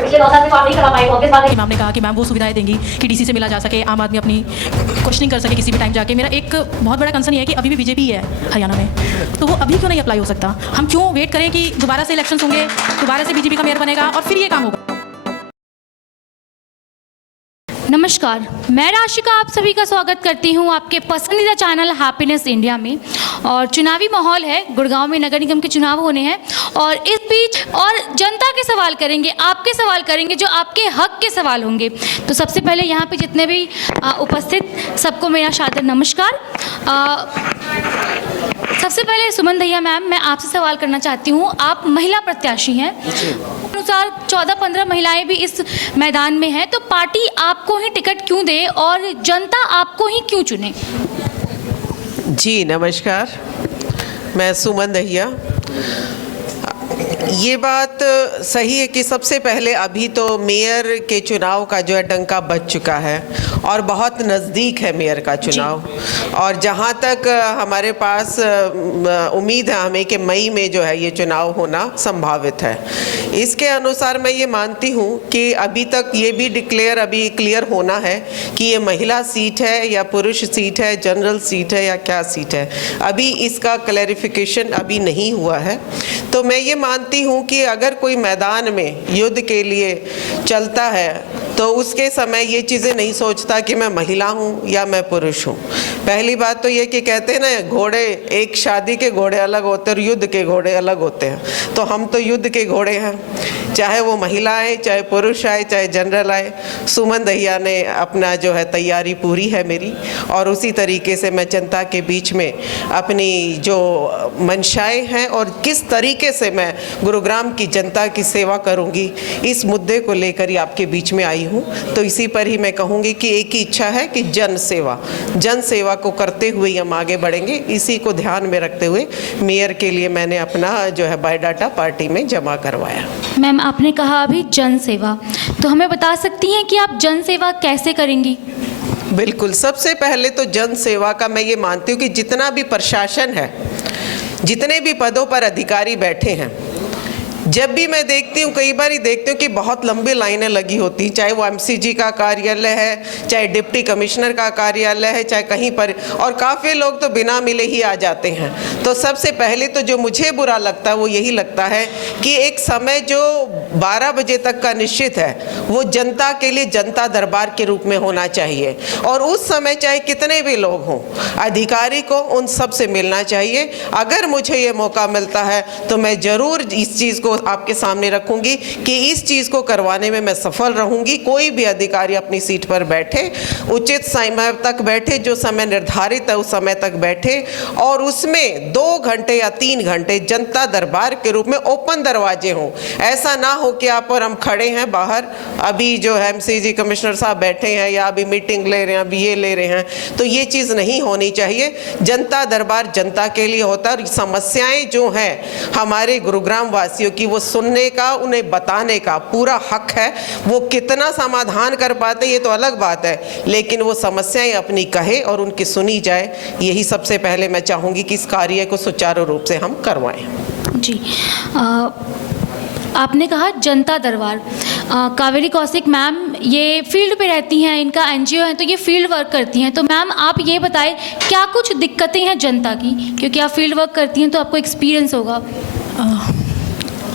पिछले 9 साल में तो आप नहीं करा पाए, ऑब्वियस बात है। मैम ने कहा कि मैम वो सुविधाएं देंगी कि डीसी से मिला जा सके, आम आदमी अपनी क्वेश्चनिंग कर सके किसी भी टाइम जाके। मेरा एक बहुत बड़ा कंसर्न ये है कि अभी भी बीजेपी है हरियाणा में, तो वो अभी क्यों नहीं अप्लाई हो सकता? हम क्यों वेट करें कि दोबारा से इलेक्शन होंगे, दोबारा से बीजेपी का मेयर बनेगा और फिर ये काम होगा? नमस्कार, मैं राशिका आप सभी का स्वागत करती हूं आपके पसंदीदा चैनल हैप्पीनेस इंडिया में। और चुनावी माहौल है, गुड़गांव में नगर निगम के चुनाव होने हैं और इस बीच और जनता के सवाल करेंगे, आपके सवाल करेंगे जो आपके हक के सवाल होंगे। तो सबसे पहले यहाँ पे जितने भी उपस्थित सबको मेरा सादर नमस्कार। सबसे पहले सुमन दहिया मैम, मैं आपसे सवाल करना चाहती हूँ, आप महिला प्रत्याशी हैं, अनुसार 14-15 महिलाएं भी इस मैदान में हैं, तो पार्टी आपको ही टिकट क्यों दे और जनता आपको ही क्यों चुने? जी नमस्कार, मैं सुमन दहिया। ये बात सही है कि सबसे पहले अभी तो मेयर के चुनाव का जो है डंका बज चुका है और बहुत नज़दीक है मेयर का चुनाव। और जहाँ तक हमारे पास उम्मीद है हमें कि मई में जो है ये चुनाव होना संभावित है। इसके अनुसार मैं ये मानती हूँ कि अभी तक ये भी अभी क्लियर होना है कि ये महिला सीट है या पुरुष सीट है, जनरल सीट है या क्या सीट है, अभी इसका क्लैरिफिकेशन अभी नहीं हुआ है। तो मैं ये मानती हूँ कि अगर कोई मैदान में युद्ध के लिए चलता है तो उसके समय ये चीज़ें नहीं सोचता कि मैं महिला हूँ या मैं पुरुष हूँ। पहली बात तो ये कि कहते हैं ना, घोड़े, एक शादी के घोड़े अलग होते हैं और युद्ध के घोड़े अलग होते हैं। तो हम तो युद्ध के घोड़े हैं, चाहे वो महिला आए, चाहे पुरुष आए, चाहे जनरल आए। सुमन दहिया ने अपना जो है तैयारी पूरी है मेरी, और उसी तरीके से मैं जनता के बीच में अपनी जो मंशाएं हैं और किस तरीके से मैं गुरुग्राम की जनता की सेवा करूंगी, इस मुद्दे को लेकर ही आपके बीच में आई हूं। तो इसी पर ही मैं कहूंगी कि एक ही इच्छा है कि जन सेवा को करते हुए हम आगे बढ़ेंगे। इसी को ध्यान में रखते हुए मेयर के लिए मैंने अपना जो है बायोडाटा पार्टी में जमा करवाया। मैम, आपने कहा अभी जन सेवा, तो हमें बता सकती हैं कि आप जन सेवा कैसे करेंगी? बिल्कुल, सबसे पहले तो जन सेवा का मैं ये मानती हूँ कि जितना भी प्रशासन है, जितने भी पदों पर अधिकारी बैठे हैं, जब भी मैं देखती हूँ, कई बार ही देखती हूँ कि बहुत लंबी लाइनें लगी होती हैं, चाहे वो एमसीजी का कार्यालय है, चाहे डिप्टी कमिश्नर का कार्यालय है, चाहे कहीं पर, और काफ़ी लोग तो बिना मिले ही आ जाते हैं। तो सबसे पहले तो जो मुझे बुरा लगता है वो यही लगता है कि एक समय जो 12 बजे तक का निश्चित है वो जनता के लिए जनता दरबार के रूप में होना चाहिए, और उस समय चाहे कितने भी लोग हों, अधिकारी को उन सब से मिलना चाहिए। अगर मुझे ये मौका मिलता है तो मैं ज़रूर इस चीज़ को आपके सामने रखूंगी कि इस चीज़ को करवाने में मैं सफल रहूंगी। कोई भी अधिकारी अपनी सीट पर बैठे, उचित समय तक बैठे, जो समय निर्धारित है उस समय तक बैठे, और उसमें 2 घंटे या 3 घंटे जनता दरबार के रूप में ओपन दरवाजे हों। ऐसा ना हो कि आप और हम खड़े हैं बाहर, अभी जो है एमसीजी कमिश्नर साहब बैठे हैं या अभी मीटिंग ले रहे हैं, अभी ये ले रहे हैं, तो ये चीज़ नहीं होनी चाहिए। जनता दरबार जनता के लिए होता है, और समस्याएं जो हैं हमारे गुरुग्राम वासियों की, वो सुनने का, उन्हें बताने का पूरा हक है। वो कितना समाधान कर पाते ये तो अलग बात है, लेकिन वो समस्याएं अपनी कहे और उनकी सुनी जाए, यही सबसे पहले मैं चाहूँगी कि इस कार्य को सुचारू रूप से हम करवाएं। जी, आपने कहा जनता दरबार, कावेरी कौशिक मैम ये फील्ड पे रहती हैं, इनका एनजीओ है, तो ये फील्ड वर्क करती हैं। तो मैम आप ये बताएं क्या कुछ दिक्कतें हैं जनता की, क्योंकि आप फील्ड वर्क करती हैं तो आपको एक्सपीरियंस होगा।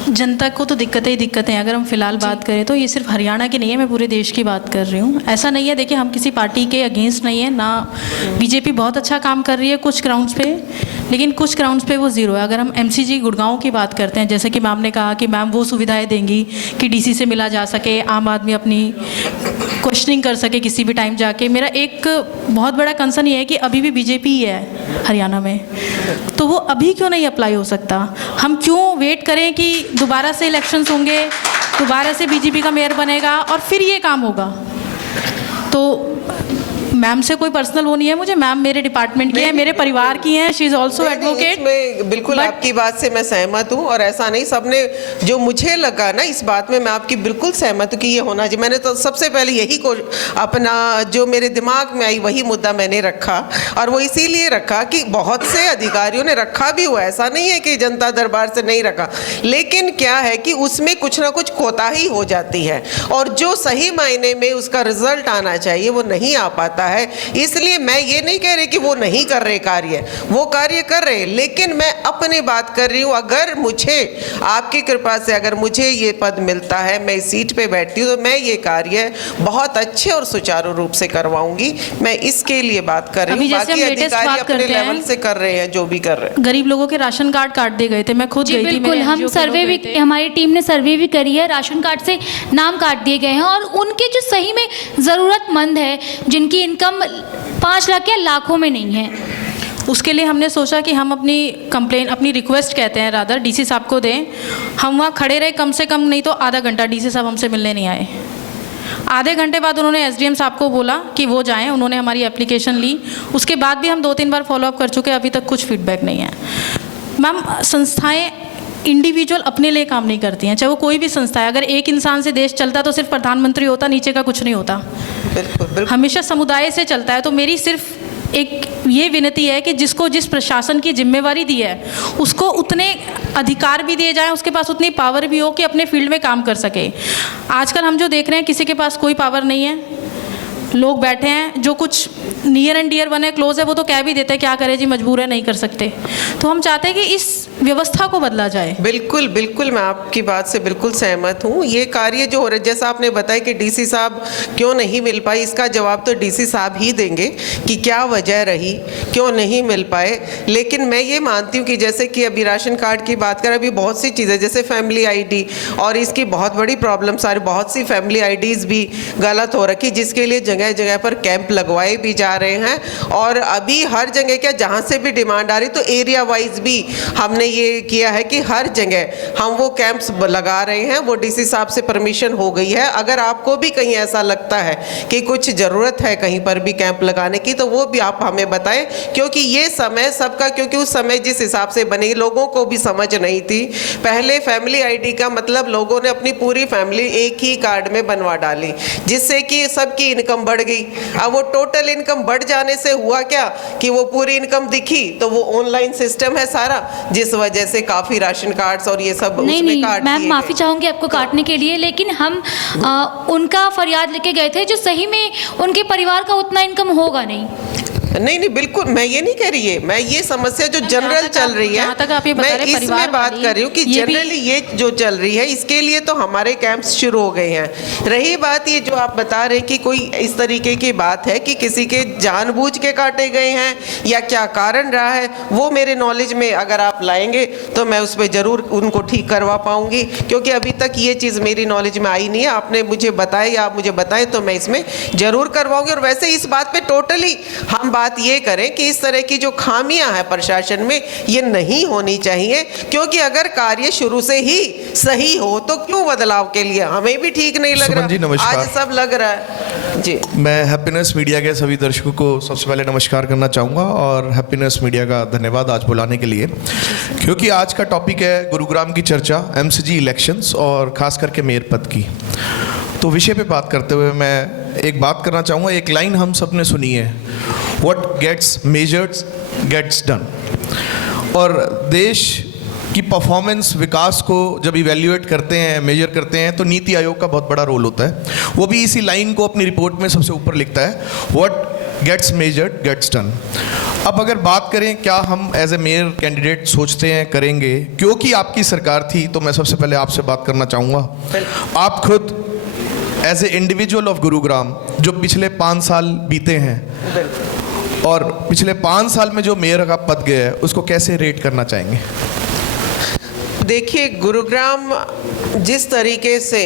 जनता को तो दिक्कतें ही दिक्कतें हैं। अगर हम फिलहाल बात करें तो ये सिर्फ हरियाणा की नहीं है, मैं पूरे देश की बात कर रही हूँ। ऐसा नहीं है, देखिए हम किसी पार्टी के अगेंस्ट नहीं है ना, बीजेपी बहुत अच्छा काम कर रही है कुछ ग्राउंड्स पे, लेकिन कुछ ग्राउंड्स पे वो ज़ीरो है। अगर हम एमसीजी गुड़गांव की बात करते हैं, जैसे कि मैम ने कहा कि मैम वो सुविधाएं देंगी कि डीसी से मिला जा सके, आम आदमी अपनी क्वेश्चनिंग कर सके किसी भी टाइम जाके। मेरा एक बहुत बड़ा कंसर्न ये है कि अभी भी बीजेपी ही है हरियाणा में, तो वो अभी क्यों नहीं अप्लाई हो सकता? हम क्यों वेट करें कि दोबारा से इलेक्शंस होंगे, दोबारा से बीजेपी का मेयर बनेगा और फिर ये काम होगा? तो मैम से कोई पर्सनल वो नहीं है मुझे, मैम मेरे डिपार्टमेंट की है, मेरे परिवार की हैं, शी इज़ ऑल्सो एडवोकेट। मैं बिल्कुल आपकी बात से मैं सहमत हूँ, और ऐसा नहीं सबने जो मुझे लगा ना इस बात में मैं आपकी बिल्कुल सहमत हूँ कि ये होना चाहिए। मैंने तो सबसे पहले यही को अपना जो मेरे दिमाग में आई वही मुद्दा मैंने रखा, और वो इसीलिए रखा कि बहुत से अधिकारियों ने रखा भी हुआ, ऐसा नहीं है कि जनता दरबार से नहीं रखा, लेकिन क्या है कि उसमें कुछ ना कुछ कोताही हो जाती है, और जो सही मायने में उसका रिजल्ट आना चाहिए वो नहीं आ पाता है। इसलिए मैं ये नहीं कह रही कि वो नहीं कर रहे कार्य, वो कार्य कर रहे, लेकिन मैं अपनी बात कर रही हूँ। अगर मुझे आपकी कृपा से अगर मुझे ये पद मिलता है, मैं इस सीट पे बैठती हूँ, तो मैं ये कार्य बहुत अच्छे और सुचारू रूप से करवाऊंगी। मैं इसके लिए बात कर रही हूँ। बाकी अधिकारी अपने लेवल से कर रहे हैं जो भी कर रहे हैं। गरीब लोगों के राशन कार्ड काट दिए गए थे, मैं खुद गई थी, बिल्कुल, हम सर्वे भी, हमारी टीम ने सर्वे भी करी है, राशन कार्ड से नाम काट दिए गए हैं, और उनके जो सही में ज़रूरतमंद है, जिनकी इनकम 5 लाख या लाखों में नहीं है, उसके लिए हमने सोचा कि हम अपनी कंप्लेन, अपनी रिक्वेस्ट कहते हैं रादर, डीसी साहब को दें। हम वहाँ खड़े रहे कम से कम नहीं तो आधा घंटा, डीसी साहब हमसे मिलने नहीं आए। आधे घंटे बाद उन्होंने एसडीएम साहब को बोला कि वो जाएं, उन्होंने हमारी एप्लीकेशन ली, उसके बाद भी हम 2-3 बार फॉलोअप कर चुके, अभी तक कुछ फीडबैक नहीं है। मैम, संस्थाएं इंडिविजुअल अपने लिए काम नहीं करती हैं, चाहे वो कोई भी संस्था है। अगर एक इंसान से देश चलता तो सिर्फ प्रधानमंत्री होता, नीचे का कुछ नहीं होता। बिल्कुल। हमेशा समुदाय से चलता है। तो मेरी सिर्फ एक ये विनती है कि जिसको जिस प्रशासन की जिम्मेवारी दी है उसको उतने अधिकार भी दिए जाएं, उसके पास उतनी पावर भी हो कि अपने फील्ड में काम कर सके। आजकल हम जो देख रहे हैं, किसी के पास कोई पावर नहीं है, लोग बैठे हैं, जो कुछ नियर एंड डियर वन है, क्लोज है, वो तो कह भी देते हैं क्या करें जी, मजबूर है, नहीं कर सकते। तो हम चाहते हैं कि इस व्यवस्था को बदला जाए। बिल्कुल बिल्कुल, मैं आपकी बात से बिल्कुल सहमत हूँ। ये कार्य जो हो रहा है, जैसा आपने बताया कि डीसी साहब क्यों नहीं मिल पाए, इसका जवाब तो डीसी साहब ही देंगे कि क्या वजह रही, क्यों नहीं मिल पाए। लेकिन मैं ये मानती हूँ कि जैसे कि अभी राशन कार्ड की बात करें, अभी बहुत सी चीज़ें जैसे फैमिली आईडी, और इसकी बहुत बड़ी प्रॉब्लम सारी, बहुत सी फैमिली आईडीज़ भी गलत हो रखी, जिसके लिए जगह जगह पर कैंप लगवाए भी जा रहे हैं। और अभी हर जगह क्या, जहाँ से भी डिमांड आ रही, तो एरिया वाइज भी हमने ये किया है कि हर जगह हम वो कैंप्स लगा रहे हैं। वो डीसी साहब से परमिशन हो गई है। अगर आपको भी कहीं ऐसा लगता है कि कुछ ज़रूरत है कहीं पर भी कैंप लगाने की, तो वो भी आप हमें बताएं, क्योंकि ये समय सबका, क्योंकि उस समय जिस हिसाब से बनी, लोगों को भी समझ नहीं थी। पहले फैमिली आईडी का मतलब लोगों ने अपनी पूरी फैमिली एक ही कार्ड में बनवा डाली, जिससे कि सबकी इनकम बढ़ गई। अब वो टोटल इनकम बढ़ जाने से हुआ क्या कि वो पूरी इनकम दिखी, तो वो ऑनलाइन सिस्टम है सारा, जिस वजह से काफी राशन कार्ड्स और ये सब उसमें काट दिए। मैम, माफ़ी चाहूँगी आपको काटने के लिए, लेकिन हम उनका फरियाद लेके गए थे, जो सही में उनके परिवार का उतना इनकम होगा नहीं। नहीं, बिल्कुल मैं ये नहीं कह रही है, मैं ये समस्या जो जनरल चल रही है, मैं इसमें बात कर रही हूँ कि जनरली ये जो चल रही है, इसके लिए तो हमारे कैंप्स शुरू हो गए हैं। रही बात ये जो आप बता रहे कि कोई इस तरीके की बात है कि किसी के जानबूझ के काटे गए हैं या क्या कारण रहा है, वो मेरे नॉलेज में अगर आप लाएंगे तो मैं उस पर ज़रूर उनको ठीक करवा पाऊँगी, क्योंकि अभी तक ये चीज़ मेरी नॉलेज में आई नहीं है। आपने मुझे बताया या आप मुझे बताएं तो मैं इसमें ज़रूर करवाऊँगी। और वैसे इस बात पर टोटली हम बात ये करें कि इस तरह की जो खामियां हैं प्रशासन में, ये नहीं होनी चाहिए, क्योंकि अगर कार्य शुरू से ही सही हो तो क्यों बदलाव के लिए, हमें भी ठीक नहीं लग रहा। जी नमस्कार। आज सब लग रहा है जी। मैं हैप्पीनेस मीडिया के सभी दर्शकों को सबसे पहले नमस्कार करना चाहूँगा, और हैप्पीनेस मीडिया का धन्यवाद आज बुलाने के लिए, क्योंकि आज का टॉपिक है गुरुग्राम की चर्चा, एमसीजी इलेक्शंस और खास करके मेयर पद की। तो विषय पे बात करते हुए मैं एक बात करना चाहूँगा। एक लाइन हम सब ने सुनी है, what gets measured gets done. और देश की परफॉर्मेंस, विकास को जब इवैल्यूएट करते हैं, मेजर करते हैं, तो नीति आयोग का बहुत बड़ा रोल होता है। वो भी इसी लाइन को अपनी रिपोर्ट में सबसे ऊपर लिखता है, what gets measured gets done. अब अगर बात करें क्या हम एज ए मेयर कैंडिडेट सोचते हैं करेंगे, क्योंकि आपकी सरकार थी, तो मैं सबसे पहले आपसे बात करना चाहूँगा। आप खुद as a individual of Gurugram, जो पिछले 5 साल बीते हैं, और पिछले 5 साल में जो मेयर का पद गया है, उसको कैसे रेट करना चाहेंगे? देखिए, गुरुग्राम जिस तरीके से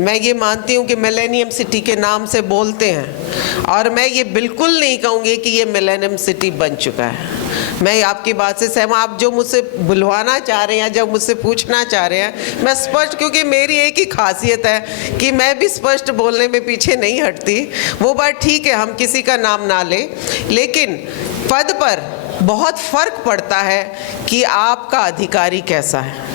मैं ये मानती हूँ कि मिलेनियम सिटी के नाम से बोलते हैं, और मैं ये बिल्कुल नहीं कहूँगी कि ये मिलेनियम सिटी बन चुका है। मैं आपकी बात से सहमत। आप जो मुझसे बुलवाना चाह रहे हैं, जब मुझसे पूछना चाह रहे हैं, मैं स्पष्ट, क्योंकि मेरी एक ही खासियत है कि मैं भी स्पष्ट बोलने में पीछे नहीं हटती। वो बात ठीक है, हम किसी का नाम ना लें, लेकिन पद पर बहुत फर्क पड़ता है कि आपका अधिकारी कैसा है।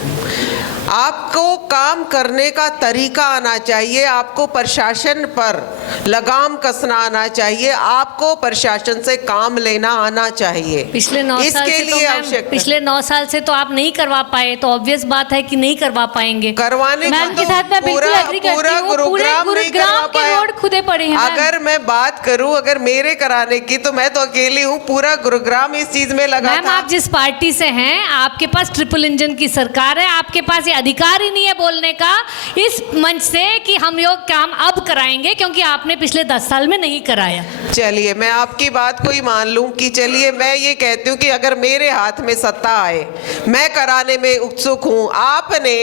आपको काम करने का तरीका आना चाहिए, आपको प्रशासन पर लगाम कसना आना चाहिए, आपको प्रशासन से काम लेना आना चाहिए। पिछले 9 साल इसके से लिए तो आवश्यक पिछले 9 साल से तो आप नहीं करवा पाए, तो ऑब्वियस बात है कि नहीं करवा पाएंगे। करवाने को मैम के तो साथ मैं बिल्कुल पूरा एग्री करती पूरा हूँ। पूरे गुरुग्राम नहीं करवा गुरुग्राम के पाया। रोड खुदे पड़े हैं मैम। अगर मैं बात करूं अगर मेरे कराने की, तो मैं तो अकेली हूं, पूरा गुरुग्राम इस चीज में लगा मैम था। आप जिस पार्टी से हैं, आपके पास ट्रिपल इंजन की सरकार है, आपके पास ये अधिकार ही नहीं है बोलने का इस मंच से कि हम ये काम अब कराएंगे, क्योंकि आपने पिछले 10 साल में नहीं कराया। चलिए, मैं आपकी बात को ही मान लूं कि चलिए मैं ये कहती हूँ कि अगर मेरे हाथ में सत्ता आए, मैं कराने में उत्सुक हूँ। आपने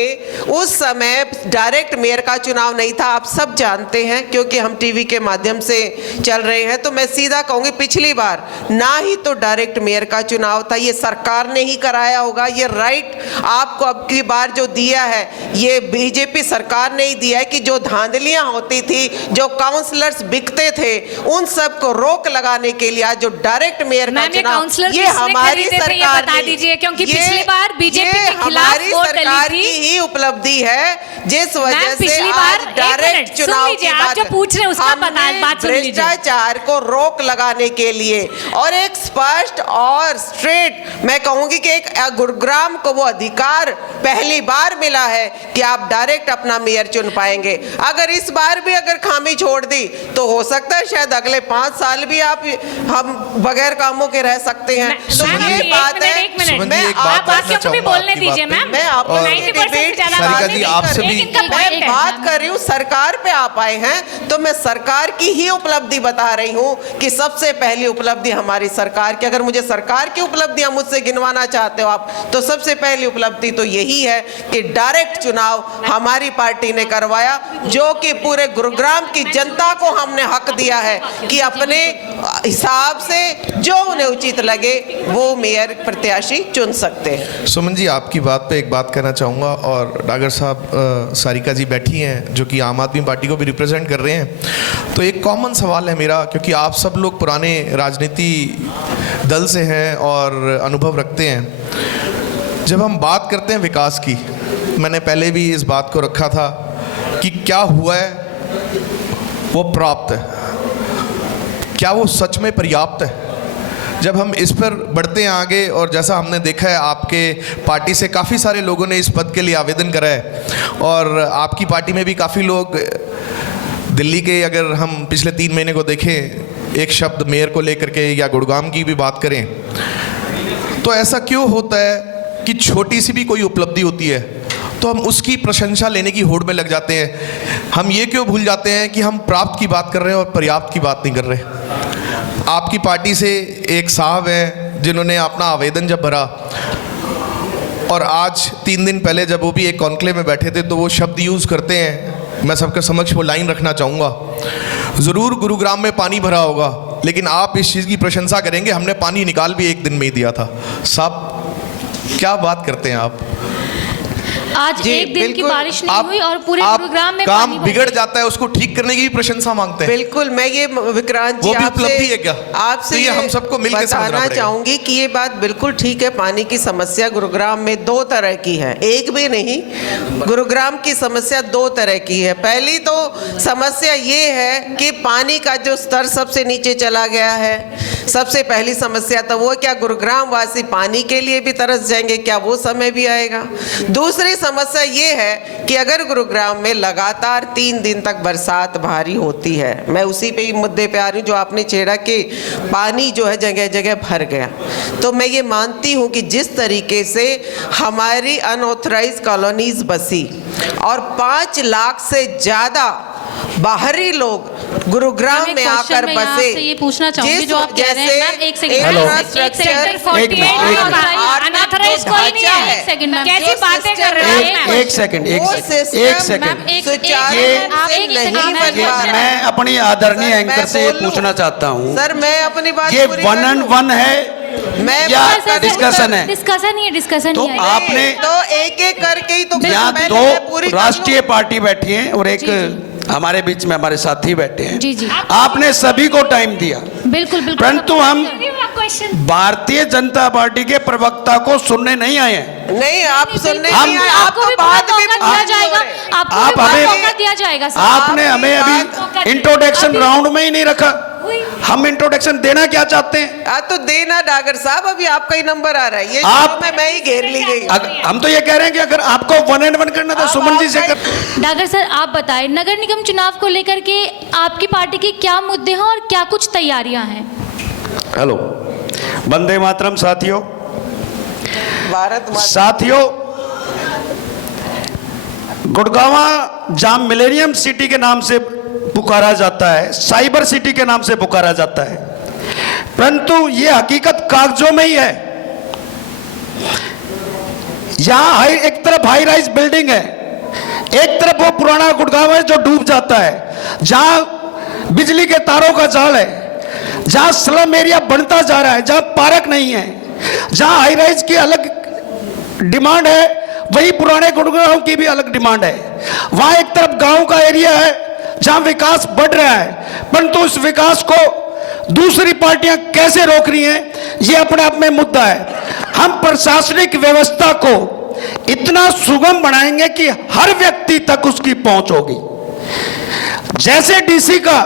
उस समय डायरेक्ट मेयर का चुनाव नहीं था, आप सब जानते हैं, क्योंकि हम टीवी के माध्यम से चल रहे हैं। तो मैं सीधा कहूँगी, पिछली बार ना ही तो डायरेक्ट मेयर का चुनाव था, ये सरकार ने ही कराया होगा। ये राइट आपको अब की बार जो दिया है, ये बीजेपी सरकार ने ही दिया है कि जो धांधलियां होती थी, जो काउंसलर्स बिकते थे, उन सब को रोक लगाने के लिए आज जो डायरेक्ट मेयर का चुनाव, ये हमारी सरकार बता दीजिए, क्योंकि पिछली बार बीजेपी के खिलाफ वोट डली सरकार थी। की ही उपलब्धि है, जिस वजह से पिछली आज बार डायरेक्ट चुनाव की आप जो पूछ रहे हैं उसका बात सुन लीजिए। भ्रष्टाचार को रोक लगाने के लिए और एक स्पष्ट और स्ट्रेट, मैं कहूंगी कि एक गुरुग्राम को वो अधिकार पहली बार मिला है कि आप डायरेक्ट अपना मेयर चुन पाएंगे। अगर इस बार भी अगर खामी छोड़ दी, तो हो सकता है शायद अगले 5 साल भी हम बगैर कामों के रह सकते हैं। तो ये बात है। मैं एक बात बाकियों को भी बोलने दीजिए मैम। मैं आपको 90% ज्यादा सारिका बात जी, नहीं आपसे कर रही, भी- लेकिन इनका मैं point है। बात कर रही हूँ, सरकार पे आप आए हैं, तो मैं सरकार की ही उपलब्धि बता रही हूँ कि सबसे पहली उपलब्धि हमारी सरकार की। अगर मुझे सरकार की उपलब्धियां मुझसे गिनवाना चाहते हो आप, तो सबसे पहली उपलब्धि तो यही है कि डायरेक्ट चुनाव हमारी पार्टी ने करवाया, जो कि पूरे गुरुग्राम की जनता को हमने हक दिया है कि अपने हिसाब से जो उन्हें उचित लगे वो मेयर प्रत्याशी चुन सकते हैं। सुमन जी, आपकी बात पे एक बात कहना चाहूँगा, और डागर साहब, सारिका जी बैठी हैं जो कि आम आदमी पार्टी को भी रिप्रेजेंट कर रहे हैं। तो एक कॉमन सवाल है मेरा, क्योंकि आप सब लोग पुराने राजनीति दल से हैं और अनुभव रखते हैं। जब हम बात करते हैं विकास की, मैंने पहले भी इस बात को रखा था कि क्या हुआ है वो प्राप्त है, क्या वो सच में पर्याप्त है। जब हम इस पर बढ़ते हैं आगे, और जैसा हमने देखा है आपके पार्टी से काफ़ी सारे लोगों ने इस पद के लिए आवेदन करा है, और आपकी पार्टी में भी काफ़ी लोग, दिल्ली के अगर हम पिछले 3 महीने को देखें, एक शब्द मेयर को लेकर के या गुड़गांव की भी बात करें, तो ऐसा क्यों होता है कि छोटी सी भी कोई उपलब्धि होती है तो हम उसकी प्रशंसा लेने की होड़ में लग जाते हैं। हम ये क्यों भूल जाते हैं कि हम प्राप्त की बात कर रहे हैं और पर्याप्त की बात नहीं कर रहे। आपकी पार्टी से एक साहब हैं जिन्होंने अपना आवेदन जब भरा, और आज 3 दिन पहले जब वो भी एक कॉन्क्लेव में बैठे थे, तो वो शब्द यूज़ करते हैं, मैं सबके समक्ष वो लाइन रखना चाहूँगा। ज़रूर गुरुग्राम में पानी भरा होगा, लेकिन आप इस चीज़ की प्रशंसा करेंगे हमने पानी निकाल भी 1 दिन में ही दिया था। साहब, क्या बात करते हैं आप? आज जी, एक दिन की बिल्कुल। बारिश नहीं हुई और पूरे आप गुरुग्राम में काम पानी भर बिगड़ गया। जाता है, उसको ठीक करने की भी प्रशंसा मांगते हैं। बिल्कुल, मैं ये विक्रांत जी वो भी उपलब्धि है क्या? आपसे तो ये हम सबको मिलकर समझना बताना पड़ेगा। चाहूंगी कि ये बात बिल्कुल ठीक है। पानी की समस्या गुरुग्राम में 2 तरह की है, एक भी नहीं। गुरुग्राम की समस्या 2 तरह की है। पहली तो समस्या ये है कि पानी का जो स्तर सबसे नीचे चला गया है। सबसे पहली समस्या तो वो, क्या गुरुग्राम वासी पानी के लिए भी तरस जाएंगे, क्या वो समय भी आएगा? दूसरी समस्या ये है कि अगर गुरुग्राम में लगातार 3 दिन तक बरसात भारी होती है, मैं उसी पे ही मुद्दे पे आ रही हूँ जो आपने छेड़ा कि पानी जो है जगह जगह भर गया, तो मैं ये मानती हूँ कि जिस तरीके से हमारी अनऑथराइज कॉलोनीज बसी और 5 लाख से ज़्यादा बाहरी लोग गुरुग्राम मैम, में एक क्वेश्चन आकर मैं यहाँ बसे, आपसे ये पूछना चाहूंगी जो आप कह रहे हैं मैम, एक सेकंड हेलो। सेक्टर 48 अनऑथराइज्ड कोई नहीं है। एक सेकंड मैम, कैसी बातें कर रहे हो मैम? एक सेकंड मैम एक मैं अपनी आदरणीय एंकर से ये पूछना चाहता हूँ, सर मैं अपनी बात ये पूरी 1 on 1 है मैं या बात कर रही हूँ, डिस्कशन है? डिस्कशन ही है, डिस्कशन तो ही है। आपने तो एक एक करके ही तो यहाँ पहले दो मैं पूरी कर लूं। राष्ट्रीय पार्टी बैठी हैं और एक हमारे बीच में हमारे साथी बैठे हैं। जी, जी। आपने सभी को टाइम दिया, बिल्कुल बिल्कुल। परंतु हम क्वेश्चन भारतीय जनता पार्टी के प्रवक्ता को सुनने नहीं आए हैं। नहीं आप सुनने हम- नहीं आए, आपको तो भी बाद में मौका दिया जाएगा, आपको आप भी हमें- मौका दिया जाएगा सर। आपने हमें अभी इंट्रोडक्शन राउंड में ही नहीं रखा। हम इंट्रोडक्शन देना क्या चाहते हैं? तो देना डागर साहब, अभी आपका ही नंबर आ रहा है, ये आप- शुरू में मैं ही घेर ली गई। हम तो ये कह रहे हैं कि अगर आपको 1 on 1 करना तो आप सुमन जी से आपका- कर। डागर सर आप बताएं, नगर निगम चुनाव को लेकर के आपकी पार्टी के क्या मुद्दे हैं और क्या कुछ तैयारियां हैं? हेलो, वंदे मातरम साथियों। भारत माता साथियों, गुड़गावा जहां मिलेनियम सिटी के नाम से पुकारा जाता है, साइबर सिटी के नाम से पुकारा जाता है, परंतु यह हकीकत कागजों में ही है। यहां एक तरफ हाई राइज बिल्डिंग है, एक तरफ वो पुराना गुड़गांव है जो डूब जाता है, जहां बिजली के तारों का जाल है, जहां स्लम एरिया बढ़ता जा रहा है, जहां पार्क नहीं है, जहां हाई राइज की अलग डिमांड है, वही पुराने गुड़गांव की भी अलग डिमांड है। वहां एक तरफ गांव का एरिया है जहां विकास बढ़ रहा है, परंतु उस विकास को दूसरी पार्टियां कैसे रोक रही हैं, ये अपने आप में मुद्दा है। हम प्रशासनिक व्यवस्था को इतना सुगम बनाएंगे कि हर व्यक्ति तक उसकी पहुंच होगी। जैसे डीसी का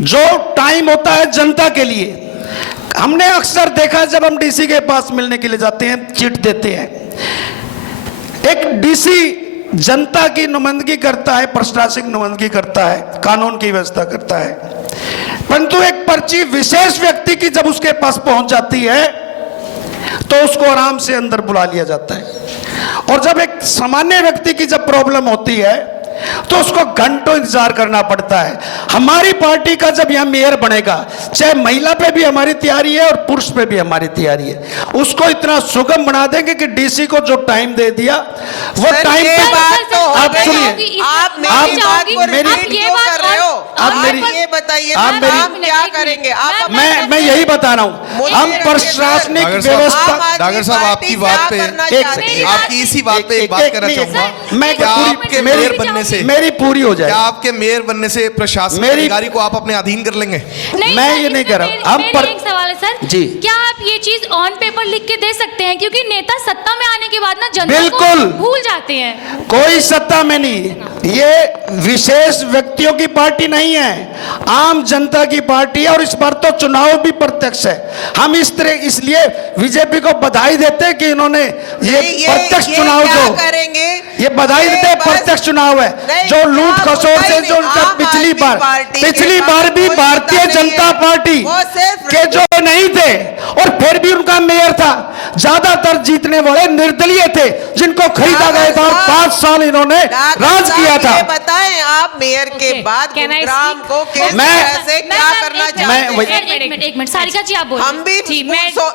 जो टाइम होता है जनता के लिए, हमने अक्सर देखा जब हम डीसी के पास मिलने के लिए जाते हैं, चिट देते हैं, एक डीसी जनता की नुमाइंदगी करता है, प्रशासनिक नुमाइंदगी करता है, कानून की व्यवस्था करता है, परंतु एक पर्ची विशेष व्यक्ति की जब उसके पास पहुंच जाती है तो उसको आराम से अंदर बुला लिया जाता है। और जब एक सामान्य व्यक्ति की जब प्रॉब्लम होती है तो उसको घंटों इंतजार करना पड़ता है। हमारी पार्टी का जब यहाँ मेयर बनेगा, चाहे महिला पे भी हमारी तैयारी है और पुरुष पे भी हमारी तैयारी है, उसको इतना सुगम बना देंगे कि डीसी को जो टाइम दे दिया वो टाइम ये पे। बात तो हो आप गई। सुनिए, आप मेरी आप- बात को मेरी- रिपीट क्यों कर रहे हो? आप आप मेरी- ये बताइए आप ना, मेरी- हम क्या करेंगे? आप मैं यही बता रहा हूँ, मुझे हम रखिए प्रशासनिक डागर साहब, व्यवस्था। आम आदमी डागर साहब, पार्टी आपकी क्या बात पे करना एक चाहती सेकंड, है? आपकी इसी बात पे एक बात करना चाहूंगा। मैं क्या पूरी- आपके मेरी- मेयर बनने से मेरी पूरी हो जाए। क्या आपके मेयर बनने से प्रशासन मेरी- अधिकारी को आप अपने अधीन कर लेंगे? मैं ये नहीं कर रहा। हम पर एक सवाल है सर जी। क्या आप ये चीज ऑन पेपर लिख के दे सकते हैं, क्योंकि नेता सत्ता में आने के बाद ना जनता बिल्कुल। को भूल जाते हैं। कोई सत्ता में नहीं, ये विशेष व्यक्तियों की पार्टी नहीं है, आम जनता की पार्टी है। और इस बार तो चुनाव भी प्रत्यक्ष है। हम इस तरह इसलिए बीजेपी को बधाई देते हैं कि इन्होंने ये प्रत्यक्ष चुनाव क्या जो करेंगे? ये बधाई देते हैं, बस- प्रत्यक्ष चुनाव है नहीं, जो लूट आप खसोट से बताइए, जो उनका आम पिछली आदमी बार पार्टी के पिछली पास बार भी कोई भारतीय नेता नहीं जनता है। पार्टी वो सिर्फ के जो नहीं थे और फिर भी उनका मेयर था, ज्यादातर जीतने वाले निर्दलीय थे जिनको खरीदा गया था और 5 साल इन्होंने राज किया था। ये बताएं आप मेयर के Okay. बाद Can I गुरुग्राम speak? को किस मैं- तरह से क्या करना मैं चाहते वही- हैं? एक मिनट सारिका जी आप बोलिए। हम भी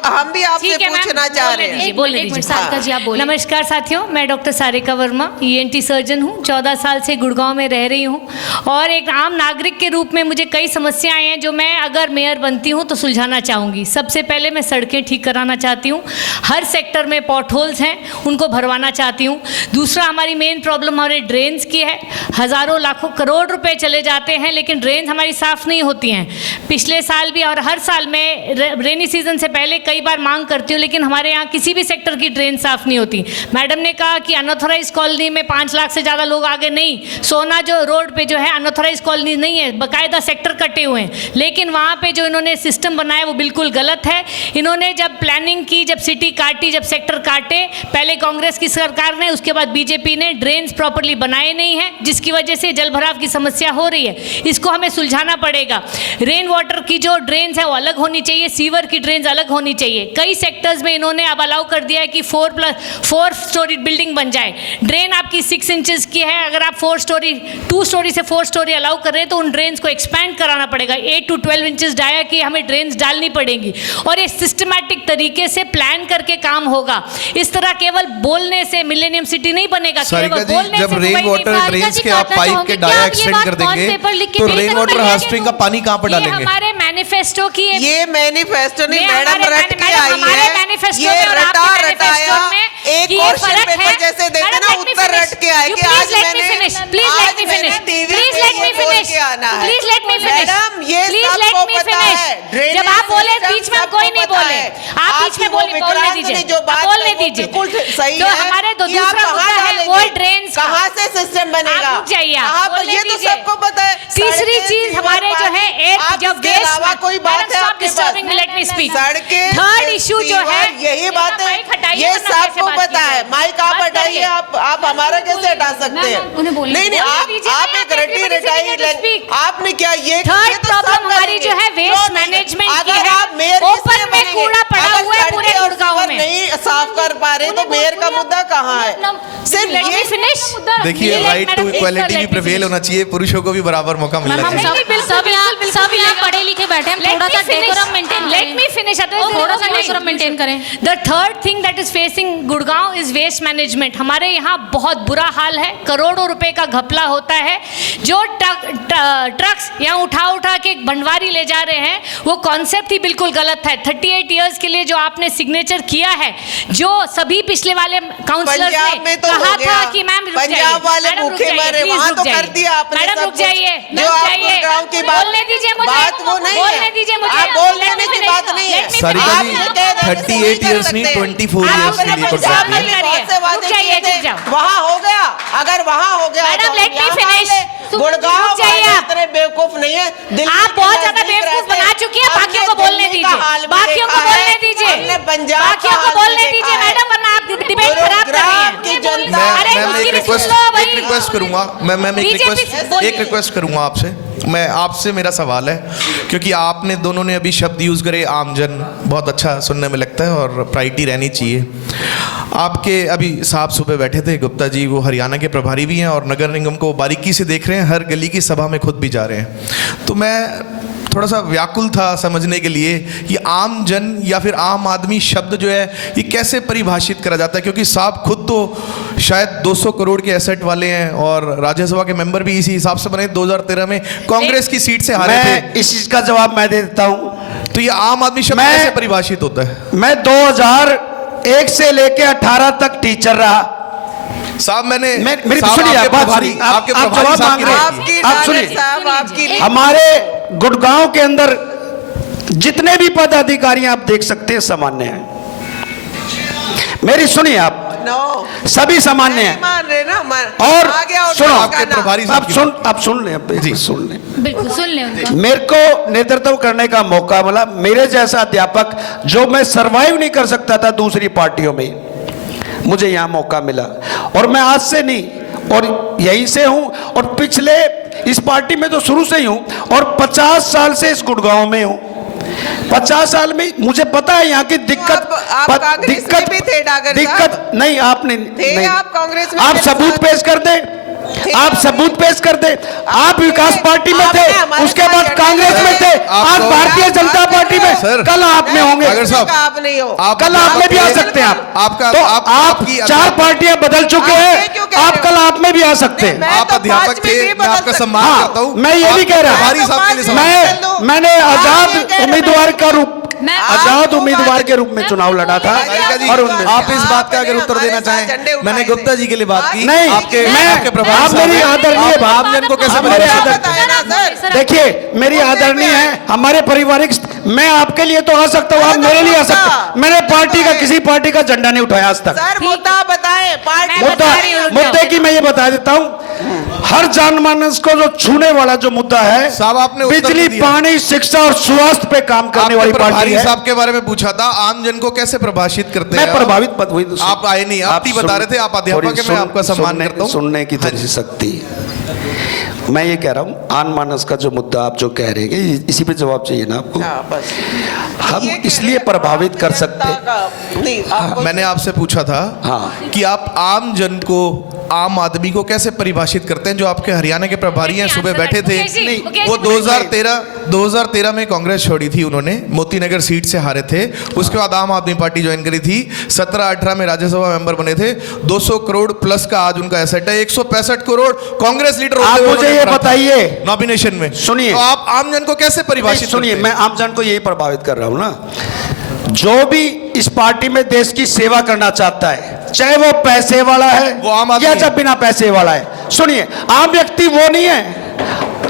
हम भी आपसे ठीक है, मैम, पूछना चाह बोलने रहे हैं। दीजिए, बोलने एक मिनट दीजिए। सारिका जी आप बोलिए। नमस्कार साथियों, मैं doctor Sarika Verma, ENT surgeon हूँ। 14 साल से गुड़गांव में रह रही हूँ और एक आम नागरिक के रूप में मुझे कई समस्याएं हैं जो मैं अगर मेयर बनती हूँ तो सुलझाना चाहूँगी। सबसे पहले मैं सड़कें ठीक कराना चाहती हूँ, हर सेक्टर में पॉटहोल्स हैं उनको भरवाना चाहती हूँ। दूसरा, हमारी मेन प्रॉब्लम हमारे ड्रेन्स की है। हज़ारों लाखों करोड़ रुपए चले जाते हैं लेकिन ड्रेन्स हमारी साफ़ नहीं होती हैं। पिछले साल भी और हर साल में रेनी सीजन से पहले कई बार मांग करती हूँ लेकिन हमारे यहाँ किसी भी सेक्टर की ड्रेन साफ़ नहीं होती। मैडम ने कहा कि अनऑथराइज कॉलोनी में 5 लाख से ज़्यादा लोग आगे नहीं, सोना जो रोड पे जो है अनऑथराइज कॉलोनी नहीं है, बाकायदा सेक्टर कटे हुए हैं, लेकिन वहाँ पे जो इन्होंने सिस्टम बनाया वो बिल्कुल गलत है। इन्होंने जब प्लानिंग की, जब सिटी काटी, जब सेक्टर काटे, पहले कांग्रेस की सरकार ने, उसके बाद बीजेपी ने ड्रेन्स प्रॉपरली बनाए नहीं हैं, जिसकी वजह वजह से जल भराव की समस्या हो रही है, इसको हमें सुलझाना पड़ेगा। रेन वाटर की जो ड्रेन्स है वो अलग होनी चाहिए, सीवर की ड्रेन्स अलग होनी चाहिए। कई सेक्टर्स में इन्होंने अब अलाउ कर दिया है कि 4 स्टोरी बिल्डिंग बन जाए। ड्रेन आपकी 6 इंचेस की है, अगर आप 2 स्टोरी से 4 स्टोरी अलाउ कर रहे हैं तो उन ड्रेन्स को एक्सपैंड कराना पड़ेगा। 8 to 12 इंचेस डाया की हमें ड्रेन्स डालनी पड़ेंगी और ये सिस्टमैटिक तरीके से प्लान करके काम होगा। इस तरह केवल बोलने से मिलेनियम सिटी नहीं बनेगा। सारिका केवल जी, बोलने जब से रेन मुंबई वाटर नहीं ड्रेन्स बनेगा। के आप पाइप के डाया एक्सटेंड कर देंगे तो रेन वाटर हार्वेस्टिंग का पानी कहाँ पर ये डालेंगे? हमारे मैनिफेस्टो की ये मैनिफेस्टो नहीं ये मैडम हमारे रट के आई हमारे है, मैनिफेस्टो ये में और रटा आपके रटाया मैनिफेस्टो में एक कि ये क्वेश्चन फर्क पेपर है। जैसे देते मैडम, ना let me उत्तर finish. रट के आए You कि please आज let me मैंने finish. Please let me finish. TV Please पे let me ये बोल finish. के आना है। Please let me finish. Madam ये Please let सबको me पता finish. है, ड्रेनेज जब आप बोले सिस्टम बीच में सबको कोई नहीं पता बोले, है। आप बीच आपकी में वो बोलने विक्रांत दीजिए, ने जो बात बोलने कही वो दीजिए। बिल्कुल सही तो है हमारे कि आप दूसरा कहाँ मुद्दा है डालेंगे? वो ड्रेन्स का। कहाँ से सिस्टम बनेगा? आप रुक जाइए, आप कहाँ पर? बोलने ये तो दीजिए। सबको पता है। तीसरी सड़कें, चीज सीवर, हमारे जो है पानी, एक आप जब इसके अलावा कोई बात है आपके पास? Let me speak. सड़कें, थर्ड इशू जो है सीवर, यही बातें माइक हटाइए ये वरना कैसे सबको बात पता है। कीजिए। माइक आप बात हटाइए, करिए। आप हमारा कैसे हटा सकते हैं? उन्हें बोलने नहीं नहीं, आप एक रटी रटाई आपने क्या ये थर्ड तो सब प्रॉब्लम हमारी करेंगे। जो है वेस्ट क्यों नहीं? मैनेजमेंट की अगर है। आप मेयर ओपन किससे में बनेंगे? कूड़ा पड़ा अगर हुआ है पूरे सड़कें और गुड़गांव सीवर में। नहीं साफ कर पा रहे तो मेयर का मुद्दा कहाँ है? सिर्फ Let me ये finish. देखिए, राइट टू इक्वालिटी भी प्रिवेल होना चाहिए, पुरुषों को भी बराबर मौका मिलना हम चाहिए। सब यहाँ पढ़े लिखे बैठे हैं, थोड़ा सा decorum maintain let me finish थोड़ा सा डेकोरम मेंटेन करें। The third thing that is facing Gurgaon is waste management. हमारे यहाँ बहुत बुरा हाल है, करोड़ों रुपए का घपला होता है। जो ट्रक्स यहाँ उठा के भंडवारी ले जा रहे हैं वो कॉन्सेप्ट ही बिल्कुल गलत है। 38 इयर्स के लिए जो आपने सिग्नेचर किया है, जो सभी पिछले वाले काउंसलर्स पंजाब ने में तो हो कहा गया। था कि मैम रुक जाइए, पंजाब वाले मैडम रुक भूखे जाइए, मरे, प्लीज वहाँ रुक तो जाइए। कर दिया आपने मैडम सब रुक कुछ। जाइए, जो रुक आप जाइए। गुड़गांव की बात- बोलने दीजिए मुझे, बात वो नहीं है। बोलने दीजिए मुझे। आप बोल देने की बात नहीं है। Let me Sarika finish. जी, आप ये कह रहे हैं, 38 कर years नहीं, सकते हैं। 24 years के लिए पंजाब में करिए। बहुत से वादे रुक जाइए, किए थे। रुक जाओ। वहाँ हो गया, अगर वहाँ हो गया मैडम, तो let me यहाँ finish. वाले गुड़गांव रुक जाइए वाले आप। इतने बेवकूफ नहीं है। दिल्ली आप के बहुत ज्यादा नजदीक बेवकूफ रहते बना हैं। चुकी है, हमने बाकियों को बोलने दिल्ली का दीजिए, हाल भी बाकियों को देखा है। बोलने दीजिए, हमने पंजाब बाकियों का को हाल बोलने भी दीजिए देखा है। मैडम, वरना आप डिबेट खराब कर रही गुरुग्राम की हैं। जनता अरे मैं उसकी एक भी सुन लो भाई। रिक्वेस्ट करूंगा, मैं BJP एक रिक्वेस्ट करूंगा आपसे। मैं आपसे मेरा सवाल है, क्योंकि आपने दोनों ने अभी शब्द यूज़ करे आमजन, बहुत अच्छा सुनने में लगता है और प्रायोरिटी रहनी चाहिए। आपके अभी साहब सुबह बैठे थे गुप्ता जी, वो हरियाणा के प्रभारी भी हैं और नगर निगम को बारीकी से देख रहे हैं, हर गली की सभा में खुद भी जा रहे हैं। तो मैं थोड़ा सा व्याकुल था समझने के लिए कि आम जन या फिर आम आदमी शब्द जो है ये कैसे परिभाषित करा जाता है, क्योंकि साहब खुद तो शायद 200 करोड़ के एसेट वाले हैं और राज्यसभा के मेंबर भी इसी हिसाब से बने। 2013 में कांग्रेस की सीट से हारे थे। मैं इस चीज का जवाब मैं दे देता हूं। तो ये आम आदमी शब्द मैं- कैसे परिभाषित होता है? मैं 2001 से लेके 18 तक टीचर रहा। साहब मैंने मेरी साहब, सुनिए, आपके आप बात प्रभारी- सुनिए, आप आपके जवाब प्रभारी साहब मांग की रहे हैं। बात की। आपकी आप डायरेक्ट सुनिए। साहब आपकी हमारे गुड़गांव के अंदर जितने भी पदाधिकारी आप देख सकते हैं सामान्य हैं। मेरी सुनिए, आप नो सभी सामान्य नहीं हैं। मान रहे ना और आ गया और सुनो, आपके प्रभारी साहब आप की सुन लें, अब जी सुन लें। बिल्कुल सुन लें उनका। मेरे को नेतृत्व करने का मौका मिला। मेरे जैसा अध्यापक जो मैं सरवाइव नहीं कर सकता था दूसरी पार्टियों में, मुझे यहाँ मौका मिला। और मैं आज से नहीं, और यहीं से हूँ, और पिछले इस पार्टी में तो शुरू से ही हूँ, और 50 साल से इस गुड़गांव में हूँ। 50 साल में मुझे पता है यहाँ की दिक्कत। आप कांग्रेस में भी थे, डागर साहब? दिक्कत नहीं, आपने थे नहीं। आप कांग्रेस में? आप मेरे सबूत साथ? पेश कर दें, आप सबूत पेश कर दे। आप विकास पार्टी में थे, आपने हमारे उसके साथ बाद झंडे कांग्रेस में थे, आज आपको- भारतीय जनता पार्टी में। सर, कल आप में होंगे, अगर साहब, आप नहीं हो। कल आप में भी आ सकते हैं। आप आपका- तो आप- आप आपकी- 4 पार्टियां बदल चुके आप ये हैं, क्यों कह रहे आप हो? कल आप में भी आ सकते हैं। मैं आप तो अध्यापक पाँच में थे, भी मैं बदल आपका सकता सम्मान हाँ, करता हूँ। मैं ये भी कह रहा प्रभारी साहब के लिए सवाल है। मैंने आजाद आप ये कह रहे उम्मीदवार का रूप मैं- आजाद आपको उम्मीदवार बात- के रूप में चुनाव लड़ा था। सारिका जी, और उनमें- आप इस बात का अगर उत्तर देना चाहें, मैंने गुप्ता जी के लिए बात की, नहीं, आपके मैं- आपके प्रभारी आप साहब मेरी हैं, आदरणीय आप बात- आमजन को कैसे आप मेरे परिभाषित आदर- करते हैं? बताया ना सर। देखिए, मेरी आदरणीय है, हमारे पारिवारिक, मैं आपके लिए तो आ सकता हूँ, आप मेरे लिए आ सकते हैं। मैंने पार्टी का, किसी पार्टी का झंडा नहीं उठाया आज तक। सर मुद्दा बताएं, पार्टी मैं मुद्दा, बता रही हूँ, मुद्दे की मैं ये बता देता हूँ, हर जनमानस को जो छूने वाला जो मुद्दा है, साहब, आपने उत्तर बिजली, दिया। पानी, शिक्षा और स्वास्थ्य पे काम करने आपने वाली पार्टी प्रभारी है। साहब के बारे में पूछा था, आम जन को कैसे प्रभाषित करते हैं? मैं प्रभावित मत हुई। आप आए नहीं, आप ही बता रहे थे, आप अध्यापक हैं, मैं आपका सम्मान करता हूं। सुनने की हाँ थोड़ी सी शक्ति। मैं ये कह रहा हूँ आन मानस का जो मुद्दा आप जो कह रहे हैं इसी पे जवाब चाहिए ना आपको। हाँ, बस हम ये कह इसलिए रहे हैं, प्रभावित कर जनता सकते हैं। का- नहीं, आपको मैंने आपसे पूछा था हाँ। कि आप आम जन को, आम आदमी को कैसे परिभाषित करते हैं? जो आपके हरियाणा के प्रभारी हैं, सुबह बैठे थे, वो 2013 में कांग्रेस छोड़ी थी उन्होंने, मोती नगर सीट से हारे थे। उसके बाद आम आदमी पार्टी ज्वाइन करी थी, 17-18 में राज्यसभा मेंबर बने थे। 200 करोड़ प्लस का आज उनका एसेट है। 165 करोड़ कांग्रेस लीडर आप मुझे ये बताइए नॉमिनेशन में। सुनिए, तो आप आम जन को कैसे परिभाषित सुनिए, करते मैं हैं? आम जन को यही प्रभावित कर रहा हूं ना, जो भी इस पार्टी में देश की सेवा करना चाहता है, चाहे वो पैसे वाला है वो आम आदमी या है। जब बिना पैसे वाला है। सुनिए, आम व्यक्ति वो नहीं है,